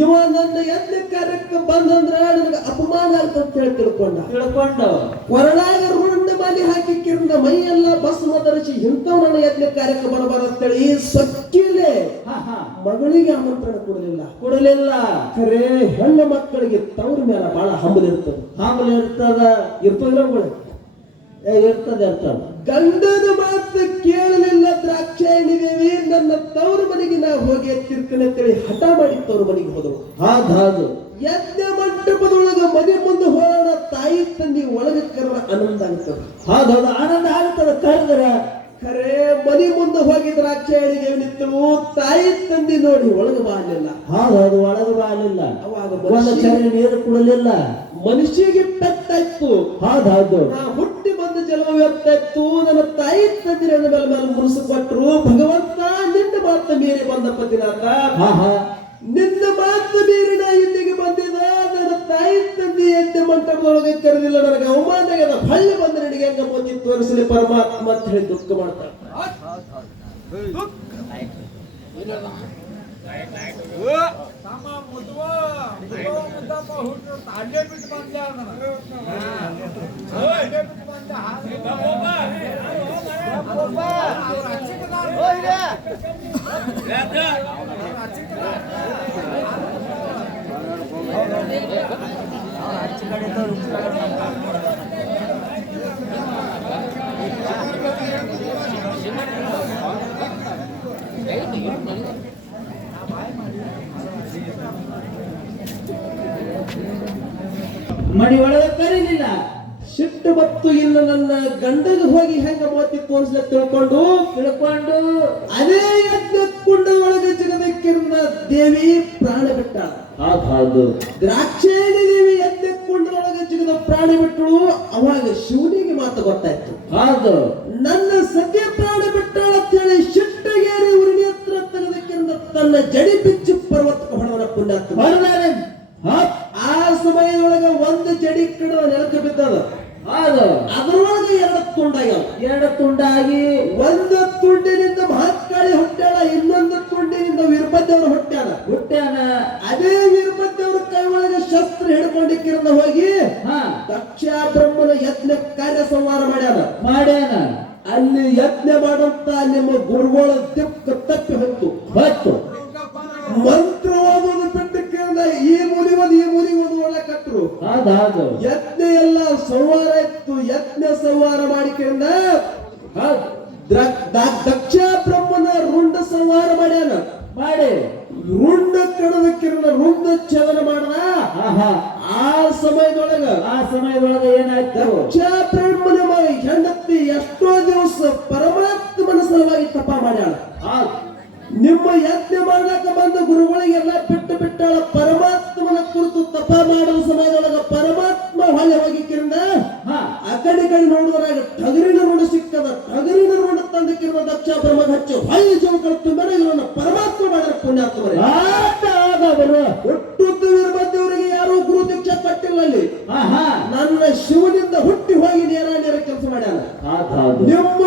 ಇವ ನನ್ನ ಯಜ್ಞ ಕಾರ್ಯಕ್ಕೆ ಬಂದಂದ್ರ ನನಗೆ ಅಪಮಾನ ಆಗ್ತಂತ ಹೇಳಿ ತಿಳ್ಕೊಂಡು ಕೊರಳಾಗ ರುಂಡ ಮಾಲಿ ಹಾಕಿ ಕಿರ್ನ ಮೈ ಎಲ್ಲ ಭಸ್ಮ ಧರಿಸಿ ಇಂಥವ್ ನನ್ನ ಯಜ್ಞ ಕಾರ್ಯಕ್ಕೆ ಬರಬಾರಂತೇಳಿ ಸೊಕ್ಕಿಲೆ ಮಗಳಿಗೆ ಆಮಂತ್ರಣ ಕೊಡಲಿಲ್ಲ. ಖರೆ ಹೆಣ್ಣು ಮಕ್ಕಳಿಗೆ ತವ್ರ ಮೇಲೆ ಬಹಳ ಹಂಬಲ ಇರ್ತದೆ. ಗಂಡನ ಮಾತು ಕೇಳಲಿಲ್ಲ ದ್ರಾಕ್ಷಾಯಣಿ ದೇವಿ. ನನ್ನ ತವ್ರ ಮನೆಗೆ ನಾವು ಹೋಗಿ ಎತ್ತಿರ್ತೇನೆ ಅಂತೇಳಿ ಹಠ ಮಾಡಿ ತವ್ರ ಮನೆಗೆ ಹೋದವು. ಹೌದು. ಯಜ್ಞ ಮಂಟಪದೊಳಗ ಮನೆ ಮುಂದೆ ಹೋರಾಡ ತಾಯಿ ತಂದಿ ಒಳಗೆ ಕರೆದ ಆನಂದ ಆಗ್ತದೆ. ಹೌದು, ಆನಂದ ಆಗ್ತದೆ ಕರೆದ್ರ. ಖರೆ ಮನೆ ಮುಂದೆ ಹೋಗಿ ದ್ರಾಕ್ಷಾಯಣಿ ದೇವಿ ನಿಂತಳು. ತಾಯಿ ತಂದಿ ನೋಡಿ ಒಳಗೆ ಬಾಲಿಲ್ಲ. ಹೌದು, ಒಳಗೆ ಬಾಲಿಲ್ಲ. ಅವಾಗ ನೀರು ಕುಡಲಿಲ್ಲ. ಮನುಷ್ಯಗೆ ಪೆಟ್ಟಾಯ್ತು. ಹೌದು. ಹುಟ್ಟಿ ಬಂದ ಜನ್ಮ ವ್ಯರ್ಥ ಇತ್ತು. ನನ್ನ ತಾಯಿ ತಂದಿ ನನ್ನ ಮೇಲೆ ಮುರುಸು ಕೊಟ್ಟರು. ಭಗವಂತ ನಿನ್ನ ಮಾತು ಮೀರಿ ಬಂದ ಪತಿನಾಥ, ನಿನ್ನ ಮಾತು ಮೀರಿ ನಾ ಇಲ್ಲಿಗೆ ಬಂದಿದ. ನನ್ನ ತಾಯಿ ತಂದಿ ಯಜ್ಞ ಮಂಟಪದೊಳಗೆ ಕರೆದಿಲ್ಲ, ನನಗೆ ಅವಮಾನ ಆಗ್ಯದ. ಹಳ್ಳಿ ಬಂದ ನನಗೆ ಹೆಂಗ ಮೋದಿ ತೋರಿಸಲಿ ಪರಮಾತ್ಮ ಅಂತ ಹೇಳಿ ದುಃಖ ಮಾಡ್ತಾನೆ. ಮಡಿ ಒಳಗೆ ಕರೀಲಿಲ್ಲ. ಸಿಟ್ಟು ಬತ್ತು. ಇಲ್ಲ ನನ್ನ ಗಂಡಗ ಹೋಗಿ ಹೆಂಗ ಮೋತಿ ತೋರಿಸ್ಲ ತಿಳ್ಕೊಂಡು ಅದೇ ಯಜ್ಞ ಕುಂಡ ಒಳಗೆ ಜಗದಕ್ಕಿರುವ ದೇವಿ ಪ್ರಾಣ ಬಿಟ್ಟಾಳ. ಹೌದು. ದ್ರಾಕ್ಷಾಯಣಿ ದೇವಿ ಯಜ್ಞ ಕುಂಡ ಒಳಗೆ ಜಗದ ಪ್ರಾಣ ಬಿಟ್ಟಳು. ಅವಾಗ ಶಿವನಿಗೆ ಮಾತು ಗೊತ್ತಾಯ್ತು. ಹೌದು, ನನ್ನ ಸದ್ಯ ಪ್ರಾಣ ಬಿಟ್ಟಾಳ ಅಂತ ಹೇಳಿ ಸಿಟ್ಟಗೇರಿ ಉರಿನಿ ಹತ್ರ ತೆಗೆದಕ್ಕಿಂದ ತನ್ನ ಜಡಿ ಬಿಚ್ಚು ಪರ್ವತಕ್ಕೆ ಹೊಡೆದ ಪುಣ್ಯಾತ್ಮ. ಆ ಸಮಯದೊಳಗ ಒಂದು ಜಡಿ ಕಡದ ನೆಲಕ್ಕೆ ಬಿದ್ದದ. ಅದರೊಳಗೆ ಎರಡು ತುಂಡಾಗಿ ಒಂದು ತುಂಡಿನಿಂದ ಮಹಾಕಾಳಿ ಹುಟ್ಟ್ಯಾಳ, ಇನ್ನೊಂದು ತುಂಡಿನಿಂದ ವೀರಭದ್ರವರು ಹುಟ್ಟ್ಯಾನ. ಅದೇ ವೀರಭದ್ರವ್ರ ಕೈ ಒಳಗೆ ಶಸ್ತ್ರ ಹಿಡ್ಕೊಂಡಿಕ್ಕಿರಂದ ಹೋಗಿ ದಕ್ಷ ಬ್ರಹ್ಮನ ಯಜ್ಞ ಕಾರ್ಯ ಸಂಹಾರ ಮಾಡ್ಯಾನ. ಅಲ್ಲಿ ಯಜ್ಞ ಮಾಡಂತ ನಿಮ್ಮ ಗುರುಗಳ ತಪ್ಪಿ ಹೊತ್ತು ಮಂತ್ರ ಓದೋದು ಬಿಟ್ಟಕ್ಕಿಂದ ಈ ಮೂಲಿ ಒಂದು ಒಳ್ಳೆ ಕಟ್ಟರು. ಯಜ್ಞ ಎಲ್ಲ ಸಂವಾರ ಇತ್ತು. ಯಜ್ಞ ಸಂವಾರ ಮಾಡಿಕೆಂದ ದಕ್ಷ ಬ್ರಹ್ಮನ ರುಂಡ ಸಂವಾರ ಮಾಡಿ ರುಂಡ ಕಡದಕ್ಕಿರನ ರುಂಡ ಛೇದನ ಮಾಡ್ದ. ಆ ಸಮಯದೊಳಗ ಏನಾಯ್ತು, ದಕ್ಷ ಬ್ರಹ್ಮನ ಹೆಂಡತಿ ಎಷ್ಟೋ ದಿವಸ ಪರಮಾತ್ಮನ ಸಲುವಾಗಿ ತಪ ಮಾಡ್ಯಾಳ. ನಿಮ್ಮ ಯಜ್ಞ ಮಾಡಕ ಬಂದ ಗುರುಗಳಿಗೆಲ್ಲ ಬಿಟ್ಟಾಳ. ಪರಮಾತ್ಮನ ಕುರಿತು ತಪ ಮಾಡುವ ಸಮಯದೊಳಗ ಪರಮಾತ್ಮ ಹೊಳೆ ಹೋಗಿ ಕಿರಿಂದ ಆ ಕಡೆ ನೋಡುವರಾಗ ಟಗರಿನ ಋಣ ಸಿಕ್ಕದ. ಟಗರಿನ ಋಣ ತಂದಕ್ಕಿರುವ ದಕ್ಷ ಬ್ರಹ್ಮ ಹಚ್ಚಿ ಹೊಳ್ಳಿ ಜೀವಗಳು ತುಂಬ ಇವನ್ನ ಪರಮಾತ್ಮ ಮಾಡಿದ ಪುಣ್ಯಾತ್ಮರೇ. ಹುಟ್ಟುತ್ತ ವೀರಭದ್ರವರಿಗೆ ಯಾರು ಗುರು ದೀಕ್ಷೆ ಕೊಟ್ಟಿಲ್ಲ. ಅಲ್ಲಿ ನನ್ನ ಶಿವನಿಂದ ಹುಟ್ಟಿ ಹೋಗಿ ನೇರ ಕೆಲಸ ಮಾಡ್ಯಾನ. ನಿಮ್ಮ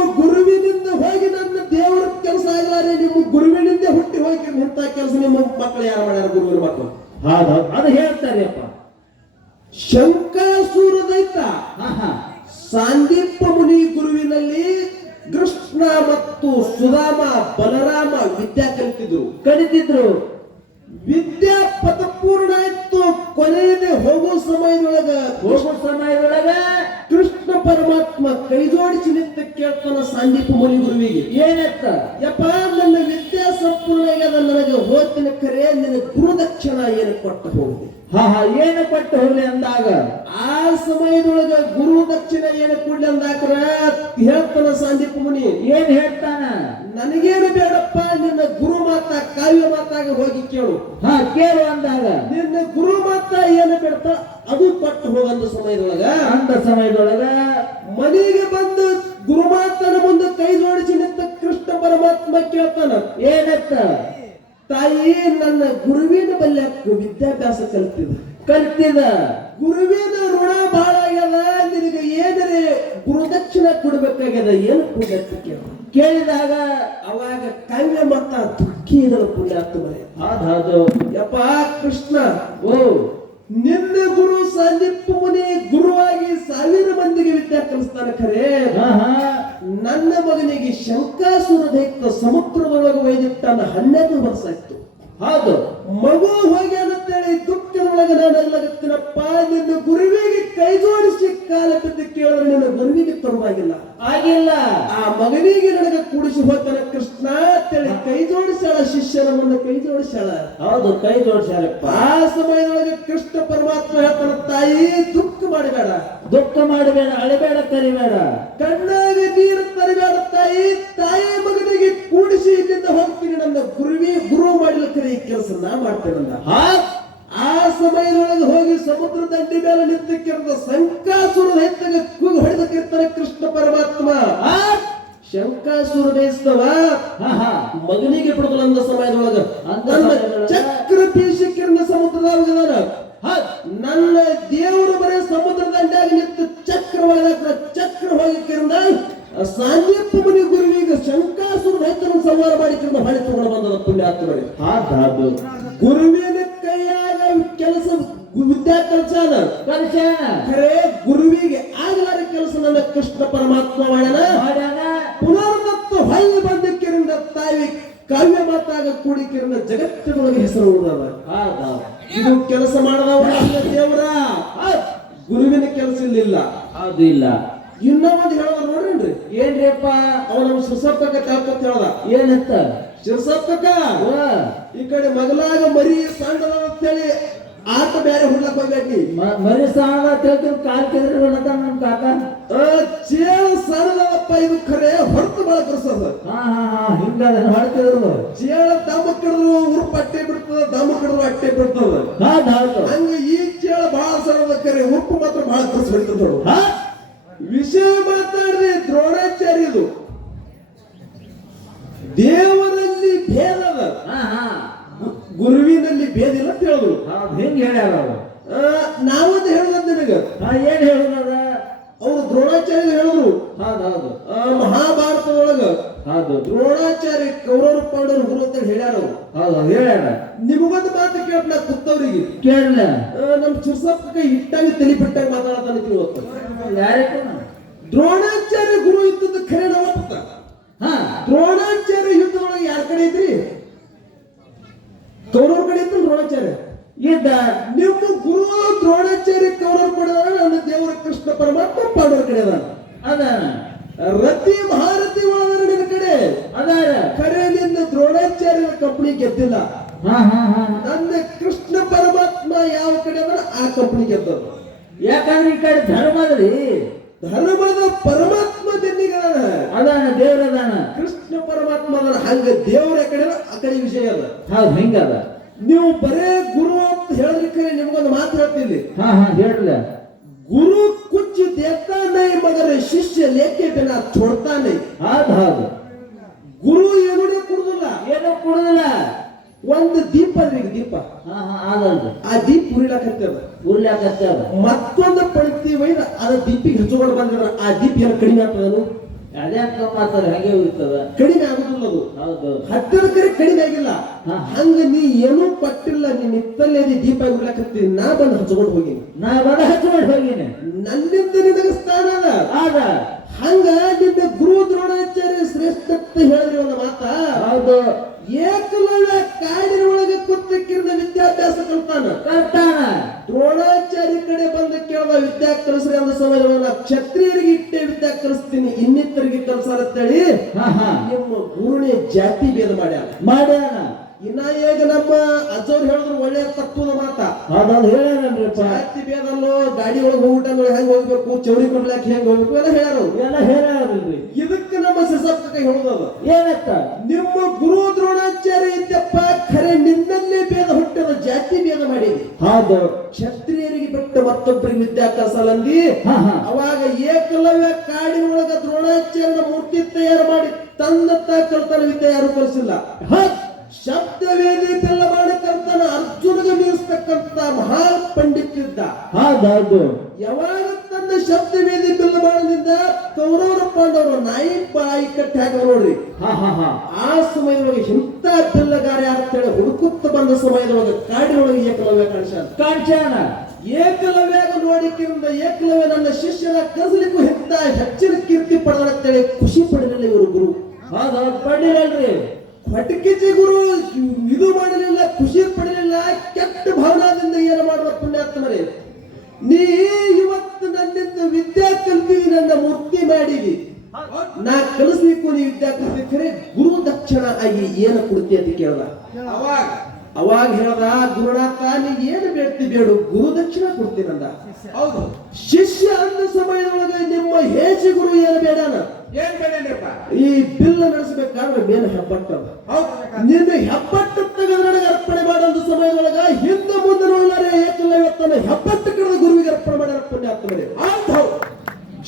ಮಕ್ಕಳು ಯಾರು ಮಾಡ್ಯಾರ ಗುರುವಿನ ಮಕ್ಕಳು? ಹೌದೌದು, ಅದು ಹೇಳ್ತಾರಪ್ಪ. ಶಂಕಾಸುರ ದೈತ ಹಾ ಹಾ ಸಾಂದೀಪ ಮುನಿ ಗುರುವಿನಲ್ಲಿ ಕೃಷ್ಣ ಮತ್ತು ಸುಧಾಮ ಬಲರಾಮ ವಿದ್ಯಾ ಕಲಿತಿದ್ರು. ವಿದ್ಯಾ ಪದಪೂರ್ಣ ಆಯ್ತು. ಕೊನೆಯದೇ ಹೋಗೋ ಸಮಯದೊಳಗ ಕೃಷ್ಣ ಪರಮಾತ್ಮ ಕೈ ಜೋಡಿಸಿ ನಿಂತ ಕೇಳ್ತಾನ ಸಾಂದೀಪ ಮುನಿ ಗುರುವಿಗೆ, ಏನತ್ತ ಯಪ್ಪ ನನ್ನ ವಿದ್ಯಾ ಸಂಪೂರ್ಣ ಆಗ್ಯದ, ನನಗೆ ಹೋಗ್ತಿನ ಕರೆ ನಿನ್ನ ಗುರುದಕ್ಷಿಣ ಏನು ಕೊಟ್ಟು ಹೋಗಿದೆ. ಹಾ ಹಾ ಏನು ಕೊಟ್ಟು ಹೋಗ್ಲಿ ಅಂದಾಗ ಆ ಸಮಯದೊಳಗ ಗುರು ದಕ್ಷಿಣ ಏನು ಕೊಡ್ಲಿ ಅಂದಾಕ್ರ ಹೇಳ್ತಾನ ಸಾಂದೀಪ ಮುನಿ. ಏನ್ ಹೇಳ್ತಾನ? ನನಗೇನು ಬೇಡಪ್ಪ, ನಿನ್ನ ಗುರು ಮಾತ ಕಾವ್ಯ ಮಾತಾಗ ಹೋಗಿ ಕೇಳು. ಹಾ ಕೇಳು ಅಂದಾಗ ನಿನ್ನ ಗುರು ಮಾತ ಏನು ಬೇಡಪ್ಪ ಅದು ಕೊಟ್ಟು ಹೋಗಂದ ಸಮಯದೊಳಗ ಮನೆಗೆ ಬಂದು ಗುರುಮಾತನ ಮುಂದೆ ಕೈ ಜೋಡಿಸಿ ನಿಂತ ಕೃಷ್ಣ ಪರಮಾತ್ಮ ಕೇಳ್ತಾನ, ಏನತ್ತ? ತಾಯಿ ನನ್ನ ಗುರುವಿನ ಬಲ್ಯ ವಿದ್ಯಾಭ್ಯಾಸ ಕಲ್ತಿದ ಗುರುವಿನ ಋಣ ಬಹಳ ಆಗ್ಯದ, ನಿನಗೆ ಏದರೆ ಗುರುದಕ್ಷಿಣ ಕೊಡ್ಬೇಕಾಗ್ಯದ, ಏನು ಪುಣ್ಯ ಕೇಳಿದಾಗ ಅವಾಗ ಕಾವ್ಯ ಮತ್ತ ದುಃಖಿ ಇದರ ಪುಣ್ಯಾತ್ಮರೇ. ಹೌದು ಯಪ್ಪ ಕೃಷ್ಣ, ಓ ನಿನ್ನ ಗುರು ಸಾಂದೀಪ ಮುನಿ ಗುರುವಾಗಿ 1000 ಮಂದಿಗೆ ವಿದ್ಯಾ ಕಲಿಸ್ತಾನ ಖರೆ. ನನ್ನ ಮಗನಿಗೆ ಶಂಕಾಸುರ ದೈತ್ಯ ಸಮುದ್ರದೊಳಗೆ ಒಯ್ದಿಟ್ಟಾನ 12 ವರ್ಷ ಆಯ್ತು. ಹೌದು, ಮಗು ಹೋಗ್ಯಾನಂತೇಳಿ ದುಃಖದೊಳಗೆ ನಾನಲ್ಲಗತ್ತಿನಪ್ಪ, ನಿನ್ನ ಗುರುವಿಗೆ ಕೈ ಜೋಡಿಸಿ ಕಾಲ ಬಿದ್ದು ಕೇಳಿದ್ರೆ ನಿನ್ನ ಗುರುವಿಗೆ ತರುವಾಗಿಲ್ಲ ಆಗಿಲ್ಲ. ಆ ಮಗನಿಗೆ ನನಗೆ ಕೂಡಿಸಿ ಹೋಗ್ತಾನೆ ಕೃಷ್ಣ ಅಂತೇಳಿ ಕೈ ಜೋಡಿಸ್ಯಾಳ, ಶಿಷ್ಯನ ಮುಂದೆ ಕೈ ಜೋಡಿಸ್ಯಾಳ. ಹೌದು, ಕೈ ಜೋಡಿಸ್ಯಾರಪ್ಪ. ಆ ಸಮಯದೊಳಗೆ ಕೃಷ್ಣ ಪರಮಾತ್ಮ ಹೇಳ್ತಾನ, ತಾಯಿ ದುಃಖ ಮಾಡಬೇಡ, ಅಳಬೇಡ, ಕರಿಬೇಡ, ಕಣ್ಣಾಗ ನೀರು ತರಬೇಡ ತಾಯಿ. ತಾಯಿ ಮಗನಿಗೆ ಕೂಡಿಸಿ ಇಲ್ಲಿಂದ ಹೋಗ್ತೀನಿ, ನನ್ನ ಗುರು ಮಾಡಲಿಕ್ಕೆ ಈ ಕೆಲಸ ನಾ ಮಾಡ್ತೇನೆ. ಆ ಸಮಯದೊಳಗೆ ಹೋಗಿ ಸಮುದ್ರ ದಂಡಿ ಮೇಲೆ ನಿಂತಕ್ಕಿರುವ ಶಂಕಾಸುರ ದೈತ್ಯಗೆ ಕೂಗು ಹೊಡೆದಕ್ಕಿರ್ತಾನೆ ಕೃಷ್ಣ ಪರಮಾತ್ಮ. ಶಂಕಾಸುರ ಬೇಯಿಸ್ತವ ಮಗನಿಗೆ ಬಿಡುದಿಲ್ಲ ಅಂದ ಸಮಯದೊಳಗ ಚಕ್ರ ಬೀಸಿಕಿರಣ ಸಮುದ್ರದಾಗ ನನ್ನ ದೇವರು ಬರೀ ಸಮುದ್ರ ದಂಡ್ಯಾಗ ನಿಂತು ಚಕ್ರ ಹೋಗಿ ಕಿರಂದ ಸಾಂದೀಪ ಮುನಿ ಗುರುವಿಗೆ ಶಂಕಾಸುರ ದೈತ್ಯನ ಸಂಹಾರ ಮಾಡಿ ಕಿರಂದ ಹೊಳೆ ತಗೊಂಡು ಬಂದದ ಪುಣ್ಯಾತ್ಮರೇ. ಗುರುವಿನ ಕೈಯಾಗ ಕೆಲಸ ವಿದ್ಯಾ ಕಲ್ಸಾನ ಖರೆ ಗುರುವಿಗೆ ಆಗಲಾರ ಕೆಲಸ ನನ್ನ ಕೃಷ್ಣ ಪರಮಾತ್ಮ ಮಾಡ್ಯಾನ. ಪುನರ್ದತ್ತ ಹೊಳ್ಳಿ ಬಂದಕ್ಕಿರಿಂದ ತಾಯಿ ಕಾವ್ಯ ಮಾತಾಗ ಕೂಡಿಕಿರಿಂದ ಜಗತ್ತಿನೊಳಗೆ ಹೆಸರು ಉಳಿದದ. ಇದು ಕೆಲಸ ಮಾಡದವ ದೇವರ ಗುರುವಿನ ಕೆಲಸ ಇಲ್ಲಿಲ್ಲ. ಅದು ಇಲ್ಲ. ಇನ್ನೊಂದು ಹೇಳೋದು ನೋಡ್ರಿ, ಏನ್ರಿಪ್ಪ? ಅವ ನಮ್ಮ ಶಿರ್ಸಪ್ಪಕ್ಕ ಕೇಳ್ಕೊತ ಹೇಳ್ದ, ಏನಂತ? ಶಿರ್ಸಪ್ಪಕ್ಕ ಈ ಕಡೆ ಮಗಲಾಗ ಮರಿ ಸಣ್ಣದ ಅಂತೇಳಿ ಆಟ ಬೇರೆ ಹುಡ್ಲಕ್ ಹೋಗ್ಬೇಕಿ. ಮರಿ ಸಣ್ಣ ತಿಳ್ಕೊಂಡು ಕಾಲ್ ಕೆದ್ರ ನಮ್ ಕಾಕ ಚೇಳ ಸಣ್ಣದಪ್ಪ, ಇದು ಖರೆ ಹೊರತು ಬಹಳ ಕರ್ಸದ. ಹಿಂಗ ಹೊಡ್ತಿದ್ರು. ಚೇಳ ದಮ್ಮ ಕಿಡಿದ್ರು ಉರುಪ್ ಅಟ್ಟೆ ಬಿಡ್ತದ, ದಮ್ಮ ಕಿಡಿದ್ರು ಅಟ್ಟೆ ಬಿಡ್ತದ. ಹಂಗ ಈ ಚೇಳ ಬಹಳ ಸಣ್ಣದ ಖರೆ ಉರುಪು ಮಾತ್ರ ಬಹಳ ಕರ್ಸ ಬಿಡ್ತದ. ವಿಷಯ ಮಾತಾಡಿದೆ ದ್ರೋಣಾಚಾರ್ಯದು ದೇವರಲ್ಲಿ ಭೇದದ, ಗುರುವಿನಲ್ಲಿ ಭೇದ ಇಲ್ಲ ಅಂತ ಹೇಳಿದ್ರು. ಹೆಂಗ್ ಹೇಳ್ಯಾರ ನಾವೊಂದು ಹೇಳುದ ನಿನಗ. ಏನ್ ಹೇಳುದ? ಅವರು ದ್ರೋಣಾಚಾರ್ಯ ಹೇಳಿದ್ರು. ಹೌದೌದು, ಮಹಾಭಾರತದೊಳಗ ದ್ರೋಣಾಚಾರ್ಯ ಕೌರವರು ಪಾಂಡವರು ಗುರು ಅಂತ ಹೇಳ್ಯಾರ. ಹೌದು ಹೇಳ್ಯಾರ. ನಿಮಗೊಂದು ಮಾತು ಕೇಳ್ತ ಕುತ್ತವ್ರಿಗೆ ಕೇಳಲ್ಲ. ನಮ್ ಚಿರ್ಸಪ್ಪ ಇಟ್ಟಂಗ ತಲೆ ಬಿಟ್ಟಂಗ ಮಾತಾಡತಾನೆ ಇವತ್ತು. ದ್ರೋಣಾಚಾರ್ಯ ಗುರು ಇದ್ದದ್ದು ಖರೆ ನವತ್ತ. ದ್ರೋಣಾಚಾರ್ಯ ಯುದ್ಧದೊಳಗೆ ಯಾರ ಕಡೆ ಐತ್ರಿ? ಕೌರವ್ರ ಕಡೆ ಇತ್ತು ದ್ರೋಣಾಚಾರ್ಯ ಇದ್ದ. ನಿಮ್ಮ ಗುರು ದ್ರೋಣಾಚಾರ್ಯ ಕೌರವ್ರ ಕಡೆ ನನ್ನ ದೇವರ ಕೃಷ್ಣ ಪರಮಾತ್ಮ ಪಾಂಡವ್ರ ಕಡೆ ಅದಾನ. ರತಿ ಮಹಾರಥಿ ಒಳಗರ ನಿನ್ನ ಕಡೆ ಅದಾರ. ಖರೆ ನಿನ್ನ ದ್ರೋಣಾಚಾರ್ಯರ ಕಂಪನಿ ಗೆದ್ದಿಲ್ಲ. ನನ್ನ ಕೃಷ್ಣ ಪರಮಾತ್ಮ ಯಾವ ಕಡೆ ಅದ ಆ ಕಂಪನಿ ಗೆದ್ದದ. ಯಾಕಂದ್ರೆ ಈ ಕಡೆ ಧರ್ಮದ ಪರಮಾತ್ಮ ಬೆನ್ನಿಗದಾನ, ಅದಾನ, ದೇವರದಾನ, ಕೃಷ್ಣ ಪರಮಾತ್ಮ ಅದಾನ. ಹಂಗ ದೇವರ ಕಡೆ ಆ ಕಡೆ ವಿಷಯ ಅದ. ಹೌದು, ಹಿಂಗದ. ನೀವು ಬರೇ ಗುರು ಅಂತ ಹೇಳಿದ್ರೆ ನಿಮ್ಗೊಂದು ಮಾತು ಹೇಳ್ತೀನಿ. ಹೇಳಲ್ಲ. ಗುರು ಕುಚ್ ದೇತಾ ನೈ ಮಗರ ಶಿಷ್ಯ ಲೇಕೆ ಬಿನ छोड़ता नहीं. ಹೌದು, ಗುರು ಏನೂ ಕುಡುದಿಲ್ಲ. ಒಂದು ದೀಪ ಅದ್ರಿ, ದೀಪ ಆ ದೀಪ ಉರಿಲಾಕತ್ತದ. ಮತ್ತೊಂದು ಪಡ್ತಿ ಒಯ್ದ ಅದ ದೀಪಿಗೆ ಹಚ್ಕೊಂಡು ಬಂದಿದ್ರ ಆ ದೀಪ ಏನು ಕಡಿಮೆ ಆಗ್ತದನು? ಅದೇ ಅಂತ ಮಾತಾಡ ಹಾಗೆ ಹೋಗ್ತದ. ಕಡಿಮೆ ಆಗುದಿಲ್ಲ ಅದು. ಹೌದು. ಹತ್ತಿರ ಕರೆ ಕಡಿಮೆ ಆಗಿಲ್ಲ. ಹಾ. ಹಂಗ ನೀ ಏನೂ ಕೊಟ್ಟಿಲ್ಲ, ನೀ ನಿತ್ತಲ್ಲೇ ದೀಪ ಉರ್ಲಾಕತ್ತೀನಿ, ನಾ ಬಂದು ಹಚ್ಕೊಂಡು ಹೋಗಿನಿ. ನಾ ಬಡ ಹಚ್ಕೊಂಡು ಹೋಗಿನಿ. ನನ್ನಿಂದ ನಿನಗೆ ಸ್ಥಾನ ಅದ. ಆದ ಹಂಗ ನಿನ್ನ ಗುರು ದ್ರೋಣಾಚಾರ್ಯ ಶ್ರೇಷ್ಠತ್ತ ಹೇಳಿದ್ರಿ ಒಂದು ಮಾತ. ಹೌದು. ಏಕಲವ್ಯ ಕಾಡಿನ ಒಳಗೆ ಕೂತಕ್ಕಿಂದ ವಿದ್ಯಾಭ್ಯಾಸ ಕಲ್ತಾನ. ದ್ರೋಣಾಚಾರ್ಯ ಕಡೆ ಬಂದ ಕೇಳ್ದ ವಿದ್ಯಾ ಕಲಿಸ್ರಿ ಅಂದ ಸಮಯದೊಳಗ ಕ್ಷತ್ರಿಯರಿಗೆ ಇಟ್ಟೆ ವಿದ್ಯಾ ಕಲಿಸ್ತೀನಿ, ಇನ್ನಿತರಿಗೆ ಕಲ್ಸಾರ ಅಂತೇಳಿ ನಿಮ್ಮ ಗುರುನೇ ಜಾತಿ ಭೇದ ಮಾಡ್ಯಾನ. ಇನ್ನ ಈಗ ನಮ್ಮ ಅಜ್ಜವ್ರು ಹೇಳಿದ್ರು ಒಳ್ಳೆಯ ತತ್ವದ ಮಾತ. ಅದೊಂದು ಹೇಳ್ಯಾರನ್ರಿಪ್ಪ. ಜಾತಿ ಭೇದಲ್ಲೋ ಗಾಡಿ ಒಳಗೆ ಹೋಗ್ಬಿಟ್ಟು ಹೆಂಗ್ ಹೋಗ್ಬೇಕು, ಚೌರಿ ಕೊಡ್ಲಾಕ ಹೆಂಗ್ ಹೋಗ್ಬೇಕು ಎಲ್ಲ ಹೇಳ್ಯಾರು. ಎಲ್ಲ ಹೇಳ್ಯಾರಲ್ರಿ. ಇದಕ್ಕೆ ನಮ್ಮ ಸಿಸಪ್ಪ ಹೇಳುದದ ಏನತ್ತ? ನಿಮ್ಮ ಗುರು ದ್ರೋಣಾಚಾರ್ಯ ಇದ್ದಪ್ಪ ಖರೆ ನಿನ್ನಲ್ಲೇ ಭೇದ ಹುಟ್ಟದ, ಜಾತಿ ಭೇದ ಮಾಡಿದಿ. ಹೌದು. ಕ್ಷತ್ರಿಯರಿಗೆ ಬಿಟ್ಟು ಮತ್ತೊಬ್ಬರಿಗೆ ವಿದ್ಯಾ ಕಲಿಸಲಂದಿ. ಅವಾಗ ಏಕಲವ್ಯ ಕಾಡಿನ ಒಳಗ ದ್ರೋಣಾಚಾರ್ಯನ ಮೂರ್ತಿ ತಯಾರು ಮಾಡಿ ತಂದತ್ತ ಕಲ್ತನ ವಿದ್ಯೆ ಯಾರು ಕಲಿಸಿಲ್ಲ. ಶಬ್ದವೇದಿ ಬೆಲ್ಲವಾಣ ಕರ್ತನ ಅರ್ಜುನಗೆ ಮೀರಿಸ್ತಕ್ಕಂತ ಮಹಾ ಪಂಡಿತಿದ್ದ. ಹೌದೌದು. ಯಾವಾಗ ತನ್ನ ಶಬ್ದವೇದಿ ಬೆಲ್ಲವಾಣದಿಂದ ಕೌರವರ ಪಾಂಡವರು ನಾಯಿ ಬಾಯಿ ಕಟ್ಟಿ ಹಾಕ ನೋಡ್ರಿ. ಆ ಸಮಯದೊಳಗೆ ಇಂಥ ಬೆಲ್ಲಗಾರ ಯಾರಂತೇಳಿ ಹುಡುಕುತ್ತ ಬಂದ ಸಮಯದೊಳಗೆ ಕಾಡಿನೊಳಗೆ ಏಕಲವ್ಯ ಕಾಣಿಸ್ಯಾನ. ಏಕಲವ್ಯಾಗ ನೋಡಿಕಿಂದ ಏಕಲವ್ಯ ನನ್ನ ಶಿಷ್ಯನ ಕಸಲಿಕ್ಕೂ ಇಂಥ ಹೆಚ್ಚಿನ ಕೀರ್ತಿ ಪಡೆದಂತೇಳಿ ಖುಷಿ ಪಡಲಿಲ್ಲ ಇವರು ಗುರು. ಹೌದೌದು, ಪಡಿರಲ್ರಿ. ಹೊಟಕಿಚಿ ಗುರು ಇದು ಮಾಡಲಿಲ್ಲ, ಖುಷಿ ಪಡಲಿಲ್ಲ. ಕೆಟ್ಟ ಭಾವನಾದಿಂದ ಏನು ಮಾಡುವ ಪುಣ್ಯಾತ್ಮರೇ, ನೀ ಇವತ್ತು ನನ್ನಿಂದ ವಿದ್ಯಾ ಕಲ್ತೀವಿ, ನನ್ನ ಮೂರ್ತಿ ಮಾಡಿದಿ, ನಾ ಕಲಿಸ್ಬೇಕು, ನೀ ವಿದ್ಯಾ ಕಲಿಸ್ಬೇಕ್ರೆ ಗುರು ದಕ್ಷಿಣ ಆಗಿ ಏನು ಕೊಡ್ತಿ ಅಂತ ಕೇಳ್ದ. ಅವಾಗ ಹೇಳ್ದ ಗುರುನಾಥ ನೀ ಏನು ಬೇಡ್ತಿ ಬೇಡು, ಗುರು ದಕ್ಷಿಣ ಕೊಡ್ತೀನಂದ. ಹೌದು. ಶಿಷ್ಯ ಅಂದ ಸಮಯದೊಳಗೆ ನಿಮ್ಮ ಹೇಸಿ ಗುರು ಏನು ಬೇಡಾನ, ಈ ಬಿಲ್ಲ ನಡೆಸಬೇಕಾದ್ರೆ ಮೇಲೆ ಹೆಬ್ಬಟ್ಟ ನಿನ್ನ ಹೆಬ್ಬಟ್ಟು ತೆಗೆದು ನನಗೆ ಅರ್ಪಣೆ ಮಾಡೊಂದು ಸಮಯದೊಳಗ ಹಿಂದೆ ಮುಂದೆ ನೋಡಲಾರೆ ಏಕಲವ್ಯತನ ಹೆಬ್ಬಟ್ಟು ಕಳೆದ ಗುರುವಿಗೆ ಅರ್ಪಣೆ ಮಾಡ್ಯಾರ ಪುಣ್ಯಾತ್ಮರೇ.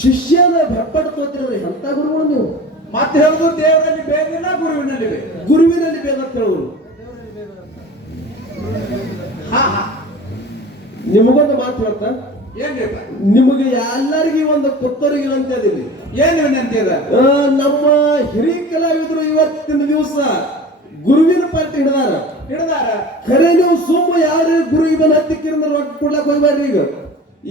ಶಿಷ್ಯನ ಹೆಬ್ಬಟ್ಟು ತೋತಿರೋದ್ರೆ ಎಂತ ಗುರುಗಳು ನೀವು? ಮತ್ತೆ ಹೇಳುದು ದೇವರಲ್ಲಿ ಬೇದಿಲ್ಲ, ಗುರುವಿನಲ್ಲಿ ಬೇದ ಅಂತ ಹೇಳುವರು. ನಿಮಗೊಂದು ಮಾತು ಹೇಳ್ತಾ, ನಿಮಗೆ ಎಲ್ಲರಿಗೂ ಒಂದು ಕೊತ್ತರಿಗೆ ಅಂತ ಅದಿಲ್ಲಿ ಏನು ವಿನಂತಿ ಅದ? ನಮ್ಮ ಹಿರಿಯ ಕಲಾವಿದರು ಇವತ್ತಿನ ದಿವಸ ಗುರುವಿನ ಪಾರ್ಟಿ ಹಿಡ್ದಾರ. ಖರೆ ನೀವು ಸುಮ್ಮ ಯಾರು ಗುರುವಿಗೆ ಬಂದು ಹತ್ತಿಕ್ಕಿರಿಂದ ರೊಕ್ಕ ಕೊಡ್ಲಾಕ್ ಹೋಗ್ಬೇಡ್ರಿ.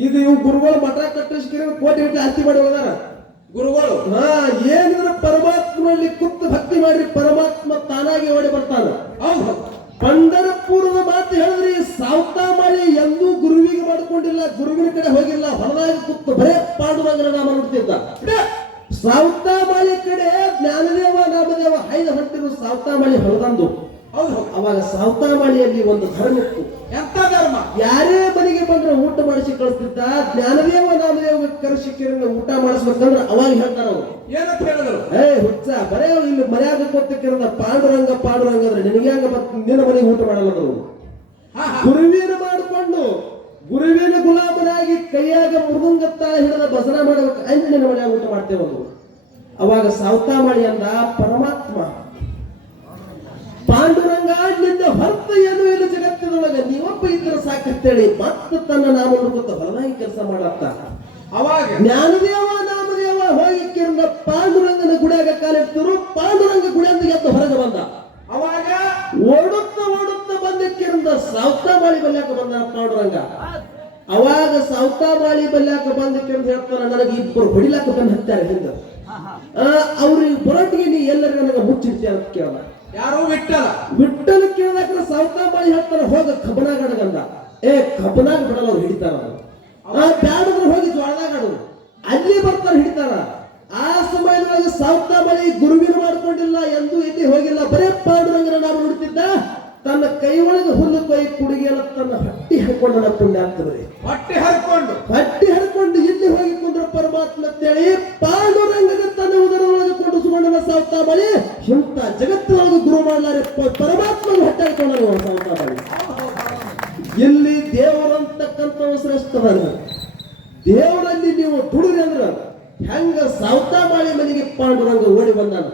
ಈಗ ಇವು ಗುರುಗಳು ಮಠ ಕಟ್ಟಿಸ್ಕಿರ ಕೋಟಿ ಇಟ್ಟು ಆಸ್ತಿ ಮಾಡಿ ಹೋದಾರ ಗುರುಗಳು. ಏನಿದ್ರೆ ಪರಮಾತ್ಮನಲ್ಲಿ ಕುತ್ತು ಭಕ್ತಿ ಮಾಡ್ರಿ, ಪರಮಾತ್ಮ ತಾನಾಗಿ ಓಡಿ ಬರ್ತಾನ. ಹೌದು. ಪಂಡರಪುರದ ಮಾತು ಹೇಳಿದ್ರಿ, ಸಾವತಾಮಾಳಿ ಎಂದೂ ಗುರುವಿಗೆ ಮಾಡಿಕೊಂಡಿಲ್ಲ, ಗುರುವಿನ ಕಡೆ ಹೋಗಿಲ್ಲ, ಹೊರದಾಗ ಕುತ್ತು ಬರೇ ಪಾಂಡುರಂಗನ ನಾಮ ನೋಡ್ತಿದ್ದ. ಸಾವತಾಮಾಳಿ ಕಡೆ ಜ್ಞಾನದೇವ ನಾಮದೇವ ಹೈದ ಹೊಂಟಿರು, ಸಾವತಾಮಾಳಿ ಹೊರದಂದು. ಅವಾಗ ಸಾವತಾಮಾಳಿಯಲ್ಲಿ ಒಂದು ಧರ್ಮ ಇತ್ತು. ಎಂತ ಧರ್ಮ? ಯಾರೇ ಮನೆಗೆ ಬಂದ್ರೆ ಊಟ ಮಾಡಿಸಿ ಕಳಿಸ್ತಿದ್ದ. ಜ್ಞಾನದೇವ ನಾಮದೇವ ಕರೆಸಿ ಊಟ ಮಾಡಿಸ್ಬೇಕಂದ್ರೆ ಅವಾಗ ಹೇಳ್ತಾರ ಅವ್ರು ಏನಂತ ಹೇಳಿದ್ರು, ಹುಚ್ಚ ಬರೇ ಇಲ್ಲಿ ಮರ್ಯಾದ ಕೊತ್ತಕ್ಕಿರದ ಪಾಂಡುರಂಗ ಅಂದ್ರೆ ನಿನಗೆ ನಿನ್ನ ಮನೆಗೆ ಊಟ ಮಾಡಲ್ಲ. ಗುರುವಿನ ಮಾಡಿಕೊಂಡು ಗುರುವಿನ ಗುಲಾಮನಾಗಿ ಕೈಯಾಗ ಮೃದಂಗತ್ತಾಳ ಹಿಡಿದ ಭಜನ ಮಾಡಬೇಕು ಅಂತ ನಿನ್ನ ಮನೆಯಾಗ ಊಟ ಮಾಡ್ತೇವೆ. ಅವಾಗ ಸಾವತಾಮಾಳಿ ಅಂದ ಪರಮಾತ್ಮ ಪಾಂಡುರಂಗ ನಿನ್ನ ಹೊರತ ಏನು ಇಲ್ಲ ಜಗತ್ತಿನೊಳಗೆ, ನೀವೊಬ್ಬ ಇದ್ರೆ ಸಾಕಂತೇಳಿ ಮತ್ತೆ ತನ್ನ ನಾಮ ಹುಡುಕುತ್ತ ಹೊರದಾಗಿ ಕೆಲಸ ಮಾಡತ್ತ. ಅವಾಗ ಜ್ಞಾನದೇವ ನಾಮದೇವ ಹೋಗಿ ಕಿರಂದ ಪಾಂಡುರಂಗನ ಗುಡಿಯಾಗ ಕಾಲಿಡ್ತರು. ಪಾಂಡುರಂಗ ಗುಡಿಯಿಂದ ಎದ್ದು ಹೊರಗೆ ಬಂದ. ಅವಾಗ ಓಡುತ್ತ ಬಂದ ಕಿರಂದ ಸಾವತಾಮಾಳಿ ಬಲ್ಯಾಕ ಬಂದ ಪಾಂಡುರಂಗ. ಅವಾಗ ಸಾವತಾಮಾಳಿ ಬಲ್ಯಾಕ ಬಂದ ಕಿರಂದ ಹೇಳ್ತಾರ, ನನಗೆ ಇಬ್ಬರು ಹೊಡಿಲಾಕ ಬಂದು ಹತ್ತಾರೆ ಹಿಂದೆ. ಅವ್ರಿಗೆ ಬರೋಟಿಗೆ ನೀ ಎಲ್ಲರಿಗೂ ನನಗೆ ಮುಚ್ಚಿಡ್ತೀಯ ಅಂತ ಕೇಳ. ಯಾರು ವಿಠ್ಠಲ ಕೇಳಿದಾಗ ಸಾವತಾಮಾಳಿ ಹೇಳ್ತಾರ, ಹೋಗ ಕಬ್ಬನಾಗಡಗಂದ. ಕಬ್ಬನಾಗ ಬಿಡಲ್ಲ, ಅವ್ರು ಹಿಡಿತಾರ. ಬ್ಯಾಡದ್ರು ಹೋಗಿ ಜ್ವಾಳದಾಗ ಆಡು, ಅಲ್ಲಿ ಬರ್ತಾರ ಹಿಡಿತಾರ. ಆ ಸಮಯದೊಳಗೆ ಸಾವತಾಮಾಳಿ ಗುರುವಿನ ಮಾಡ್ಕೊಂಡಿಲ್ಲ, ಎಂದೂ ಎಲ್ಲಿ ಹೋಗಿಲ್ಲ, ಬರೇ ಪಾಂಡುರಂಗನ ನಾಮ ನೋಡ್ತಿದ್ದ. ತನ್ನ ಕೈ ಒಳಗೆ ಹುಲ್ಲು ಕೈ ಕುಡಿಗೆಲ್ಲ ತನ್ನ ಹಟ್ಟಿ ಹರ್ಕೊಂಡ ಪುಣ್ಯಾತ್ಮರೇ. ಹಟ್ಟಿ ಹರ್ಕೊಂಡು ಇಲ್ಲಿ ಹೋಗಿ ಕುಂದ್ರ ಪರಮಾತ್ಮ ಅಂತೇಳಿ ಪಾಂಡುರಂಗನ ತನ್ನ ಉದರದೊಳಗೆ ಕೊಂಡಿಸಿಕೊಂಡ ಸಾವತಾಮಾಳಿ. ಇಂಥ ಜಗತ್ತಿನೊಳಗೆ ಗುರು ಮಾಡಲಾರೆ ಪರಮಾತ್ಮನ ಹೊಟ್ಟೆ ಹಾಕೊಂಡ ಸಾವತಾಮಾಳಿ. ಇಲ್ಲಿ ದೇವರಂತಕ್ಕಂಥ ಶ್ರೇಷ್ಠದ ದೇವರಲ್ಲಿ ನೀವು ದುಡಿದ್ರಿ ಅಂದ್ರ ಹೆಂಗ ಸಾವತಾಮಾಳಿ ಮನೆಗೆ ಪಾಂಡುರಂಗ ಓಡಿ ಬಂದಾನ,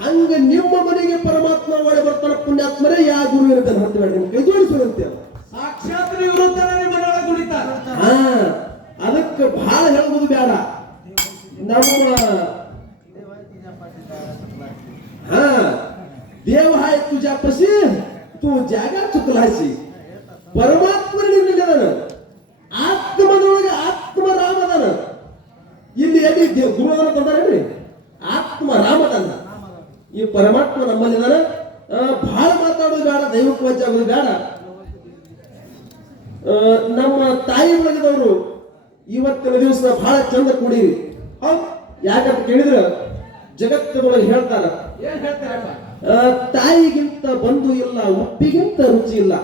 ಹಂಗ ನಿಮ್ಮ ಮನೆಗೆ ಪರಮಾತ್ಮ ಓಡಿ ಬರ್ತಾನ ಪುಣ್ಯಾತ್ಮರೇ. ಯಾ ಗುರುವಿನ ಬೆನ್ನು ಹತ್ತಬೇಡ್ರಿ, ಕೈ ಜೋಡಿಸುವಂತೆ ಸಾಕ್ಷಾತ್ ಮನೆಯೊಳಗೆ ದುಡಿತಾರ. ಅದಕ್ಕೆ ಬಹಳ ಹೇಳುವುದು ಬೇಡ. ನಮ್ಮ देव हाय तुझ्यापाशी तू जागा चुकलाशी परमात्ಮ ನಿನ್ನದಾನ ಆತ್ಮದೊಳಗೆ ಆತ್ಮ ರಾಮದಾನ ಇಲ್ಲಿ ಎಲ್ಲಿ ಗುರುವಾರ ತಂದಾರೇನ್ರಿ ಆತ್ಮ ರಾಮದಾನ ಈ ಪರಮಾತ್ಮ ನಮ್ಮಲ್ಲಿದಾನ ಬಹಳ ಮಾತಾಡೋದು ಬೇಡ ದೈವಕ್ಕೆ ವಾಚ ಆಗೋದು ಬೇಡ ನಮ್ಮ ತಾಯಿ ಒಳಗದವರು ಇವತ್ತಿನ ದಿವಸ ಬಹಳ ಚಂದ ಕೂಡಿರಿ ಹೌದು ಯಾಕಂತ ಕೇಳಿದ್ರ ಜಗತ್ತಿನೊಳಗೆ ಹೇಳ್ತಾರ ಏನ್ ಹೇಳ್ತಾರಪ್ಪ? ತಾಯಿಗಿಂತ ಬಂಧು ಇಲ್ಲ ಉಪ್ಪಿಗಿಂತ ರುಚಿ ಇಲ್ಲ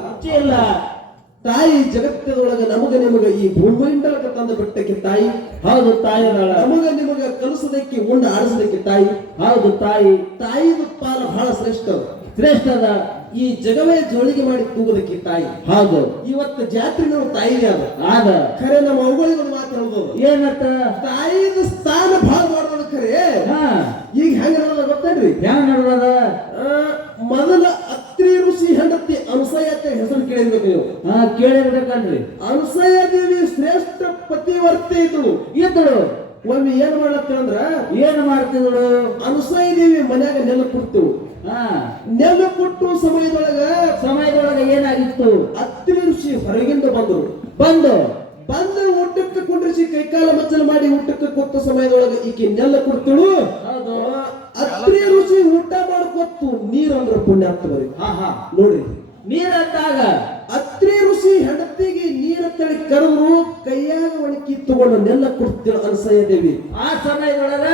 ತಾಯಿ ಜಗತ್ತದೊಳಗೆ ನಮಗ ನಿಮಗ ಈ ಭೂಮಂಡಲಕ್ಕೆ ತಂದು ಬಿಟ್ಟಕ್ಕೆ ತಾಯಿ ಹೌದು ತಾಯಿ ನಮಗ ನಿಮಗ ಕಲಿಸೋದಕ್ಕೆ ಉಂಡ ಆಡಿಸೋದಕ್ಕೆ ತಾಯಿ ಹೌದು ತಾಯಿ ತಾಯಿದು ಪಾಲ ಬಹಳ ಶ್ರೇಷ್ಠದ ಈ ಜಗವೇ ಜೋಳಿಗೆ ಮಾಡಿ ಕೂಗೋದಕ್ಕೆ ತಾಯಿ ಹೌದು ಇವತ್ತು ಜಾತ್ರೆ ನಾವು ತಾಯಿನೇ ಆದ ಖರೆ ನಮ್ಮ ಅವುಗಳಿಗೆ ಒಂದು ಮಾತು ಹೇಳ್ಬೋದು ಏನತ್ತ ತಾಯಿದ ಸ್ಥಾನ ಬಹಳ ಮಾಡೋದು ಖರೆ ಹಾ ಈಗ ಹೆಂಗ ನೋಡೋದ ಗೊತ್ತೇನ್ರಿ ಹೆಂಗ್ ನೋಡ್ರದ ಮೊದಲ ಅತ್ರಿ ಋಷಿ ಹೆಂಡತಿ ಅನುಸೂಯತೆ ಹೆಸರು ಕೇಳಿರ್ಬೇಕು ನೀವು ಹಾ ಕೇಳಿರ್ಬೇಕಲ್ರಿ ಅನುಸೂಯ ದೇವಿ ಶ್ರೇಷ್ಠ ಪತಿವರ್ತೆ ಇದ್ದಳು ಒಮ್ಮೆ ಏನ್ ಮಾಡತ್ತಂದ್ರ ಏನ್ ಮಾಡ್ತಿದ್ರು ಅನುಸೂಯ ದೇವಿ ಮನ್ಯಾಗ ನೆಲ ಕೊಡ್ತೇವು ಹಾ ನೆಲ ಕೊಟ್ಟು ಸಮಯದೊಳಗ ಏನಾಗಿತ್ತು ಅತ್ರಿ ಋಷಿ ಹೊರಗಿಂದ ಬಂದು ಊಟಕ್ಕೆ ಕುಂಡ್ರಿಸಿ ಕೈಕಾಲ ಮಚ್ಚಲು ಮಾಡಿ ಊಟಕ್ಕೆ ಕೊಟ್ಟ ಸಮಯದೊಳಗೆ ಈಕೆ ನೆಲ್ಲ ಕೊಡ್ತಳು ಹೌದು ಅತ್ರಿ ಋಷಿ ಊಟ ಮಾಡ್ಕೊತ್ತು ನೀರಂದ್ರ ಪುಣ್ಯಾತ್ಮರಿ ನೋಡ್ರಿ ನೀರಂತಾಗ ಅತ್ರಿ ಋಷಿ ಹೆಂಡತಿಗೆ ನೀರ ತಳಿ ಕರೆದ್ರು ಕೈಯಾಗ ಒಣಕಿ ತಗೊಂಡು ನೆಲ್ಲ ಕೊಡ್ತಿಳು ಅನಸೂಯ ದೇವಿ ಆ ಸಮಯದೊಳಗ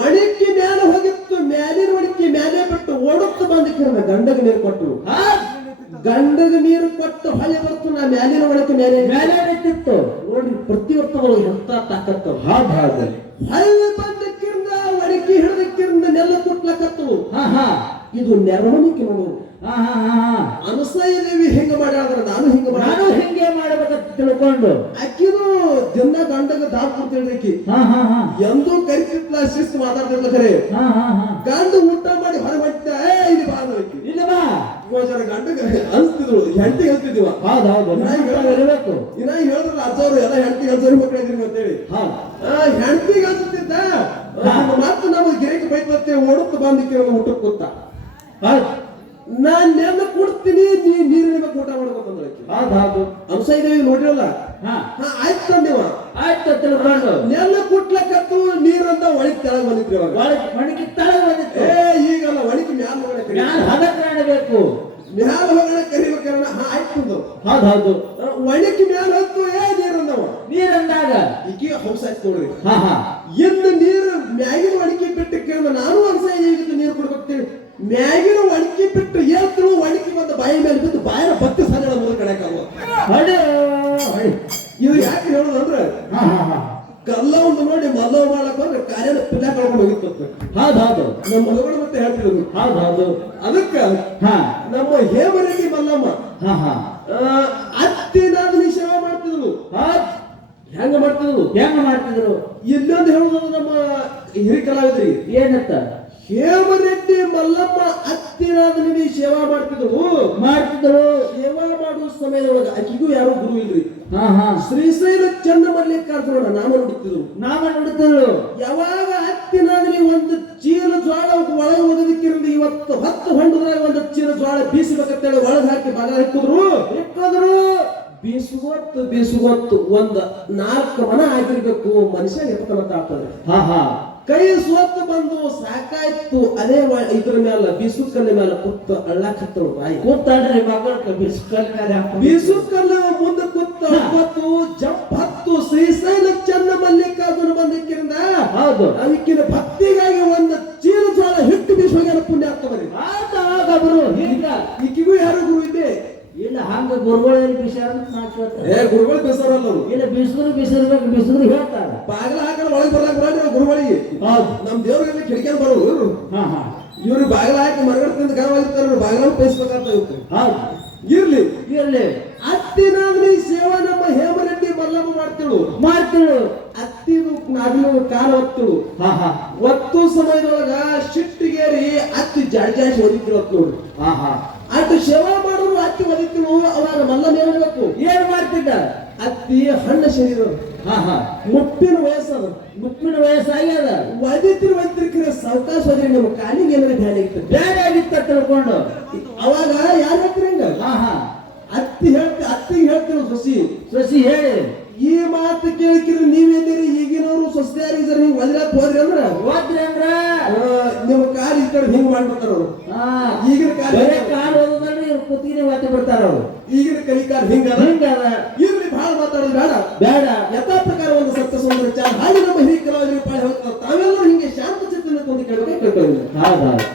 ಒಣಕಿ ಮ್ಯಾಲ ಹೋಗಿತ್ತು ಮ್ಯಾಲಿನ ಒಣಕಿ ಮ್ಯಾಲೆ ಬಿಟ್ಟು ಓಡುತ್ತ ಬಂದಿಕ್ಕಿರ ಗಂಡಗ ನೀರು ಕೊಟ್ಟರು ಗಂಡಗ ನೀರು ಕೊಟ್ಟು ಹೊಳೆ ಬರ್ತು ನಾ ಮ್ಯಾಲಿನ ಒಣಕಿ ಮೇಲೆ ನಿಂತಿತ್ತು ನೋಡ್ರಿ ಪ್ರತಿಯೊಬ್ಬರೊಳಗೆ ಎಂತ ತಾಕತ್ತ ಹೌದು ಹೊಳೆ ಬಂದಕ್ಕಿಂದ ಒಣಕಿ ಹಿಡಿದಕ್ಕಿಂದ ನೆಲ್ಲ ಕೊಟ್ಲಕತ್ತು ಇದು ನೆರವಣಿಕೆ ನೋಡೋರು ಅನಸೂಯ ದೇವಿ ಹೆಂಗ ಮಾಡ್ಯಾದ್ರ ನಾನು ಹಿಂಗೆ ಮಾಡಬೇಕಂತ ತಿಳ್ಕೊಂಡು ಅಕ್ಕಿದು ದಿನ ಗಂಡಗ ದಾಟ್ ಕೊಡ್ತೇಳ್ರಿ ಆಕಿ ಎಂದೂ ಕರಿತಿತ್ಲ ಶಿಸ್ತು ಮಾತಾಡ್ತಿರ್ಲ ಖರೆ ಗಂಡ ಊಟ ಮಾಡಿ ಹೊರ ಹೊಟ್ಟ ಇಲ್ಲಿ ಬಾ ಇಲ್ಲ ಬಾ ಜನ ಗಂಡಗ ಅನ್ಸ್ತಿದ್ರು ಹೆಂಡತಿ ಹೇಳ್ತಿದ್ವ ಹೌದು ಇರಬೇಕು ಇನ್ನ ಹೇಳಿದ್ರಲ್ಲ ಅಜ್ಜವ್ರು ಎಲ್ಲ ಹೆಂಡತಿ ಅಜ್ಜವ್ರು ಮಕ್ಕಳು ಇದ್ರಿ ಅಂತೇಳಿ ಹೆಂಡತಿಗೆ ಅನ್ಸುತ್ತಿದ್ದ ಮತ್ತೆ ನಮಗೆ ಗಿರಕಿ ಬೈತಂತೆ ಓಡುತ್ತ ಬಂದಿಕ್ಕೆ ಊಟಕ್ಕೆ ಕೂತ ನಾನ್ ನೆಲ್ಲ ಕೊಡ್ತೀನಿ ನೀರಿನ ಊಟ ಮಾಡ್ಬೇಕಂದ್ರೆ ಹೌದು ಅನುಸೂಯ ದೇವಿ ನೋಡಿರಲ್ಲ ಆಯ್ತು ತಂದೇವ ಆಯ್ತು ತಿಳ್ಕೊಂಡು ನೆಲ್ಲ ಕುಟ್ಲಕ್ಕತ್ತು ನೀರಂತ ಒಳಗ್ ತೆಳಗ್ ಬಂದಿದ್ರಿ ಅವಾಗ ಒಣಗಿ ತಳಗ ಬಂದಿತ್ತು ಈಗಲ್ಲ ಒಣಗಿ ಮ್ಯಾಲ ಹೋಗಣ ಹದಕ್ರಾಣಬೇಕು ಮ್ಯಾಲ ಹೋಗಣ ಕರಿಬೇಕಲ್ಲ ಆಯ್ತು ಹೌದು ಒಣಗಿ ಮ್ಯಾಲ ಹೊತ್ತು ನೀರಂದವ ನೀರಂದಾಗ ಈಗ ಹೌಸ್ ಆಯ್ತು ನೋಡ್ರಿ ಇನ್ನು ನೀರು ಮ್ಯಾಗಿನ ಒಣಗಿ ಬಿಟ್ಟು ಕೇಳಿದ ನಾನು ಅನುಸೂಯ ದೇವಿಗೆ ನೀರು ಕೊಡ್ಬೇಕ್ತೇಳಿ ಮ್ಯಾಗಿನ ಒಣಗಿ ಬಿಟ್ಟು ಏರ್ತರು ಒಣಗಿ ಬಂದ ಬಾಯಿ ಮೇಲೆ ಬಿದ್ದು ಬಾಯಿನ ಭಕ್ತಿ ಸಾಧನ ಮುಂದೆ ಕಡೆಕಾಗ ಇದು ಯಾಕೆ ಹೇಳೋದಂದ್ರೆ ಕಲ್ಲ ಒಂದು ನೋಡಿ ಮಲ್ಲವ ಮಾಡಕ್ ಹೋದ್ರೆ ಕಾರ್ಯನ ಪಿಲ್ಲ ಕಳ್ಕೊಂಡು ಹೋಗಿತ್ತು ಹೌದು ನಮ್ಮ ಮಗಳು ಮತ್ತೆ ಹೇಳ್ತಿದ್ರು ಹೌದು ಅದಕ್ಕ ನಮ್ಮ ಹೇಮರೆಡ್ಡಿ ಮಲ್ಲಮ್ಮ ಅತ್ತಿನಾದ್ನಿ ಸೇವೆ ಮಾಡ್ತಿದ್ರು ಹೆಂಗ ಮಾಡ್ತಿದ್ರು ಇಲ್ಲೊಂದು ಹೇಳೋದು ನಮ್ಮ ಹಿರಿ ಕಲಾವಿದ್ರಿ ಏನಂತ ಹೇಮರೆಡ್ಡಿ ಮಲ್ಲಮ್ಮ ಅತ್ತಿನಾದ್ನಿ ಸೇವಾ ಮಾಡ್ತಿದ್ರು ಸೇವಾ ಮಾಡುವ ಸಮಯದೊಳಗ ಆಕಿಗೂ ಯಾರು ಗುರು ಇಲ್ರಿ ಶ್ರೀಶೈಲ ಚನ್ನಮಲ್ಲಿಕಾರ್ಜುನ ನಾಮ ನುಡಿತಿದ್ರು ಯಾವಾಗ ಅತ್ತಿನಾದ್ನಿ ಒಂದು ಚೀಲ ಜ್ವಾಳ ಒಳಗೆ ಒದಗಿಕ್ಕಿರಂದ ಇವತ್ತು 10 ಹೊಂಡದಾಗ ಒಂದು ಚೀಲ ಜ್ವಾಳ ಬೀಸಬೇಕಂತೇಳಿ ಒಳಗೆ ಹಾಕಿ ಬಗ ಇಕ್ಕಿದ್ರು ಬೀಸುಗೊತ್ತು ಒಂದ್ 4 ಮನ ಆಗಿರ್ಬೇಕು ಮನುಷ್ಯ ಇರ್ತನಂತ ಆಗ್ತದೆ ಕೈ ಸ್ವತ್ತು ಬಂದು ಸಾಕಾಯ್ತು ಅದೇ ಇದ್ರ ಮೇಲೆ ಬೀಸುಕಲ್ಲ ಮೇಲೆ ಕುತ್ತ ಅಳ್ಳಾಕತ್ತಳು ಬಾಯಿ ಕೂತಾಡ್ರಿ ಮಗಳ ಬೀಸುಕಲ್ಲ ಮುಂದೆ ಕುತ್ತ ಜಂಪ್ ಹತ್ತು ಶ್ರೀಶೈಲ ಚನ್ನಮಲ್ಲಿಕಾರ್ಜುನ ಬಂದಿಕ್ಕಿರಿಂದ ಹೌದು ಅದಕ್ಕಿನ ಭಕ್ತಿಗಾಗಿ ಒಂದು ಚೀಲ ಜ್ವಾಳ ಹಿಟ್ಟು ಬೀಸುವಾಗ ಪುಣ್ಯ ಆಗ್ತದೆ ಈಕಿಗೂ ಯಾರು ಗುರು ಇದೆ ಇಲ್ಲ ಹಂಗ ಗುರುಗಳು ಗುರುಗಳು ಬೇಸಾರಲ್ಲ ಅವರು ಇಲ್ಲ ಬಿಸಿದ್ರು ಹೇಳ್ತಾರ ಬಾಗಿಲ ಹಾಕಿ ಒಳಗೆ ಬರ್ಲಾಕ ಬರೋಣ ಗುರುಗಳಿಗೆ ನಮ್ ದೇವ್ರಿಗೆ ಕಿಡಿಕೆ ಬರೋರು ಇವ್ರು ಬಾಗಿಲ ಹಾಕಿ ಮರಗಡ್ತಿಂದ ಗನವಾಗಿರ್ತಾರ ಬಾಗಿಲ ಬೇಯಿಸ್ಬೇಕಂತ ಇರ್ಲಿ ಅತ್ತಿನಾದ್ನಿ ಸೇವಾ ನಮ್ಮ ಹೇಮರೆಡ್ಡಿ ಮಲ್ಲಮ್ಮ ಮಾಡ್ತಿಳು ಅತ್ತಿದು ನಾಗಲು ಕಾಲ ಒತ್ತು ಸಮಯದೊಳಗ ಶಿಟ್ಟಿಗೇರಿ ಅತ್ತಿ ಜಾಡ್ಜಾಸಿ ಒದಿತಿರು ನೋಡ್ರಿ ಅಟ್ಟು ಸೇವಾ ಮಾಡೋರು ಅತ್ತಿ ಒದಿತಿಳು ಅವಾಗ ಮಲ್ಲಮ್ಮ ಹೇಳ್ಬೇಕು ಏನ್ ಮಾಡ್ತಿದ್ದ ಅತ್ತಿ ಹಣ್ಣ ಶರೀರ ಹಾ ಹಾ ಮುಪ್ಪಿನ ವಯಸ್ಸದ ಮುಪ್ಪಿನ ವಯಸ್ಸಾಗ್ಯದ ವೈದ್ಯರು ವೈದ್ಯರಿಗೆ ಸಾವಕಾಶ ಹೋದ್ರೆ ನಿಮ್ಮ ಕಾಲಿಗೆ ಏನಾರ ಧ್ಯಾನ ಇರ್ತದೆ ಬೇರೆ ಆಗಿತ್ತ ತಿಳ್ಕೊಂಡು ಅವಾಗ ಯಾರು ಹೇಳ್ತೀರಂಗ ಹಾ ಹಾ ಅತ್ತಿಗೆ ಹೇಳ್ತೀರ ಸೊಸಿ ಸಸಿ ಹೇಳಿ ಈ ಮಾತು ಕೇಳಿಕಿದ್ರೆ ನೀವೇನಿರಿ ಈಗಿನವರು ಸೊಸೆಯಾರಿಗೆ ಸರ್ ಹಿಂಗ್ ಒದ್ರಾಕ್ ಹೋದ್ರಿ ಅಂದ್ರ ಹೋದ್ರಿ ಅಂದ್ರ ನಿಮ್ಮ ಕಾಲ್ ಈ ಕಡೆ ಹಿಂಗ್ ಮಾಡ್ಬಿಡ್ತಾರ ಅವ್ರು ಹಾ ಈಗಿನ ಕಾಲ ಬರೇ ಕಾಲು ಓದೋದ್ರಲ್ಲಿ ಇವ್ರು ಕುತ್ತಿಗೆ ಒತ್ತಿ ಬಿಡ್ತಾರ ಅವ್ರು ಈಗಿನ ಕೈ ಕಾಲ್ ಹಿಂಗ ಹಿಂಗದ ಇರ್ಲಿ ಬಹಳ ಮಾತಾಡೋದು ಬೇಡ ಬೇಡ ಯಥಾ ಪ್ರಕಾರ ಒಂದು ಸತ್ಯ ಸುಂದರ ಚಾಲ ಹಾಗೆ ನಮ್ಮ ಹಿರಿಯ ಕಲಾವಿದರು ಪಾಳಿ ಹೋಗ್ತಾರೆ ತಾವೆಲ್ಲರೂ ಹಿಂಗೆ ಶಾಂತ ಚಿತ್ತನ ಕೊಂದು ಕೇಳಬೇಕು ಕೇಳ್ಕೊಳ್ಳಿ ಹೌದೌದು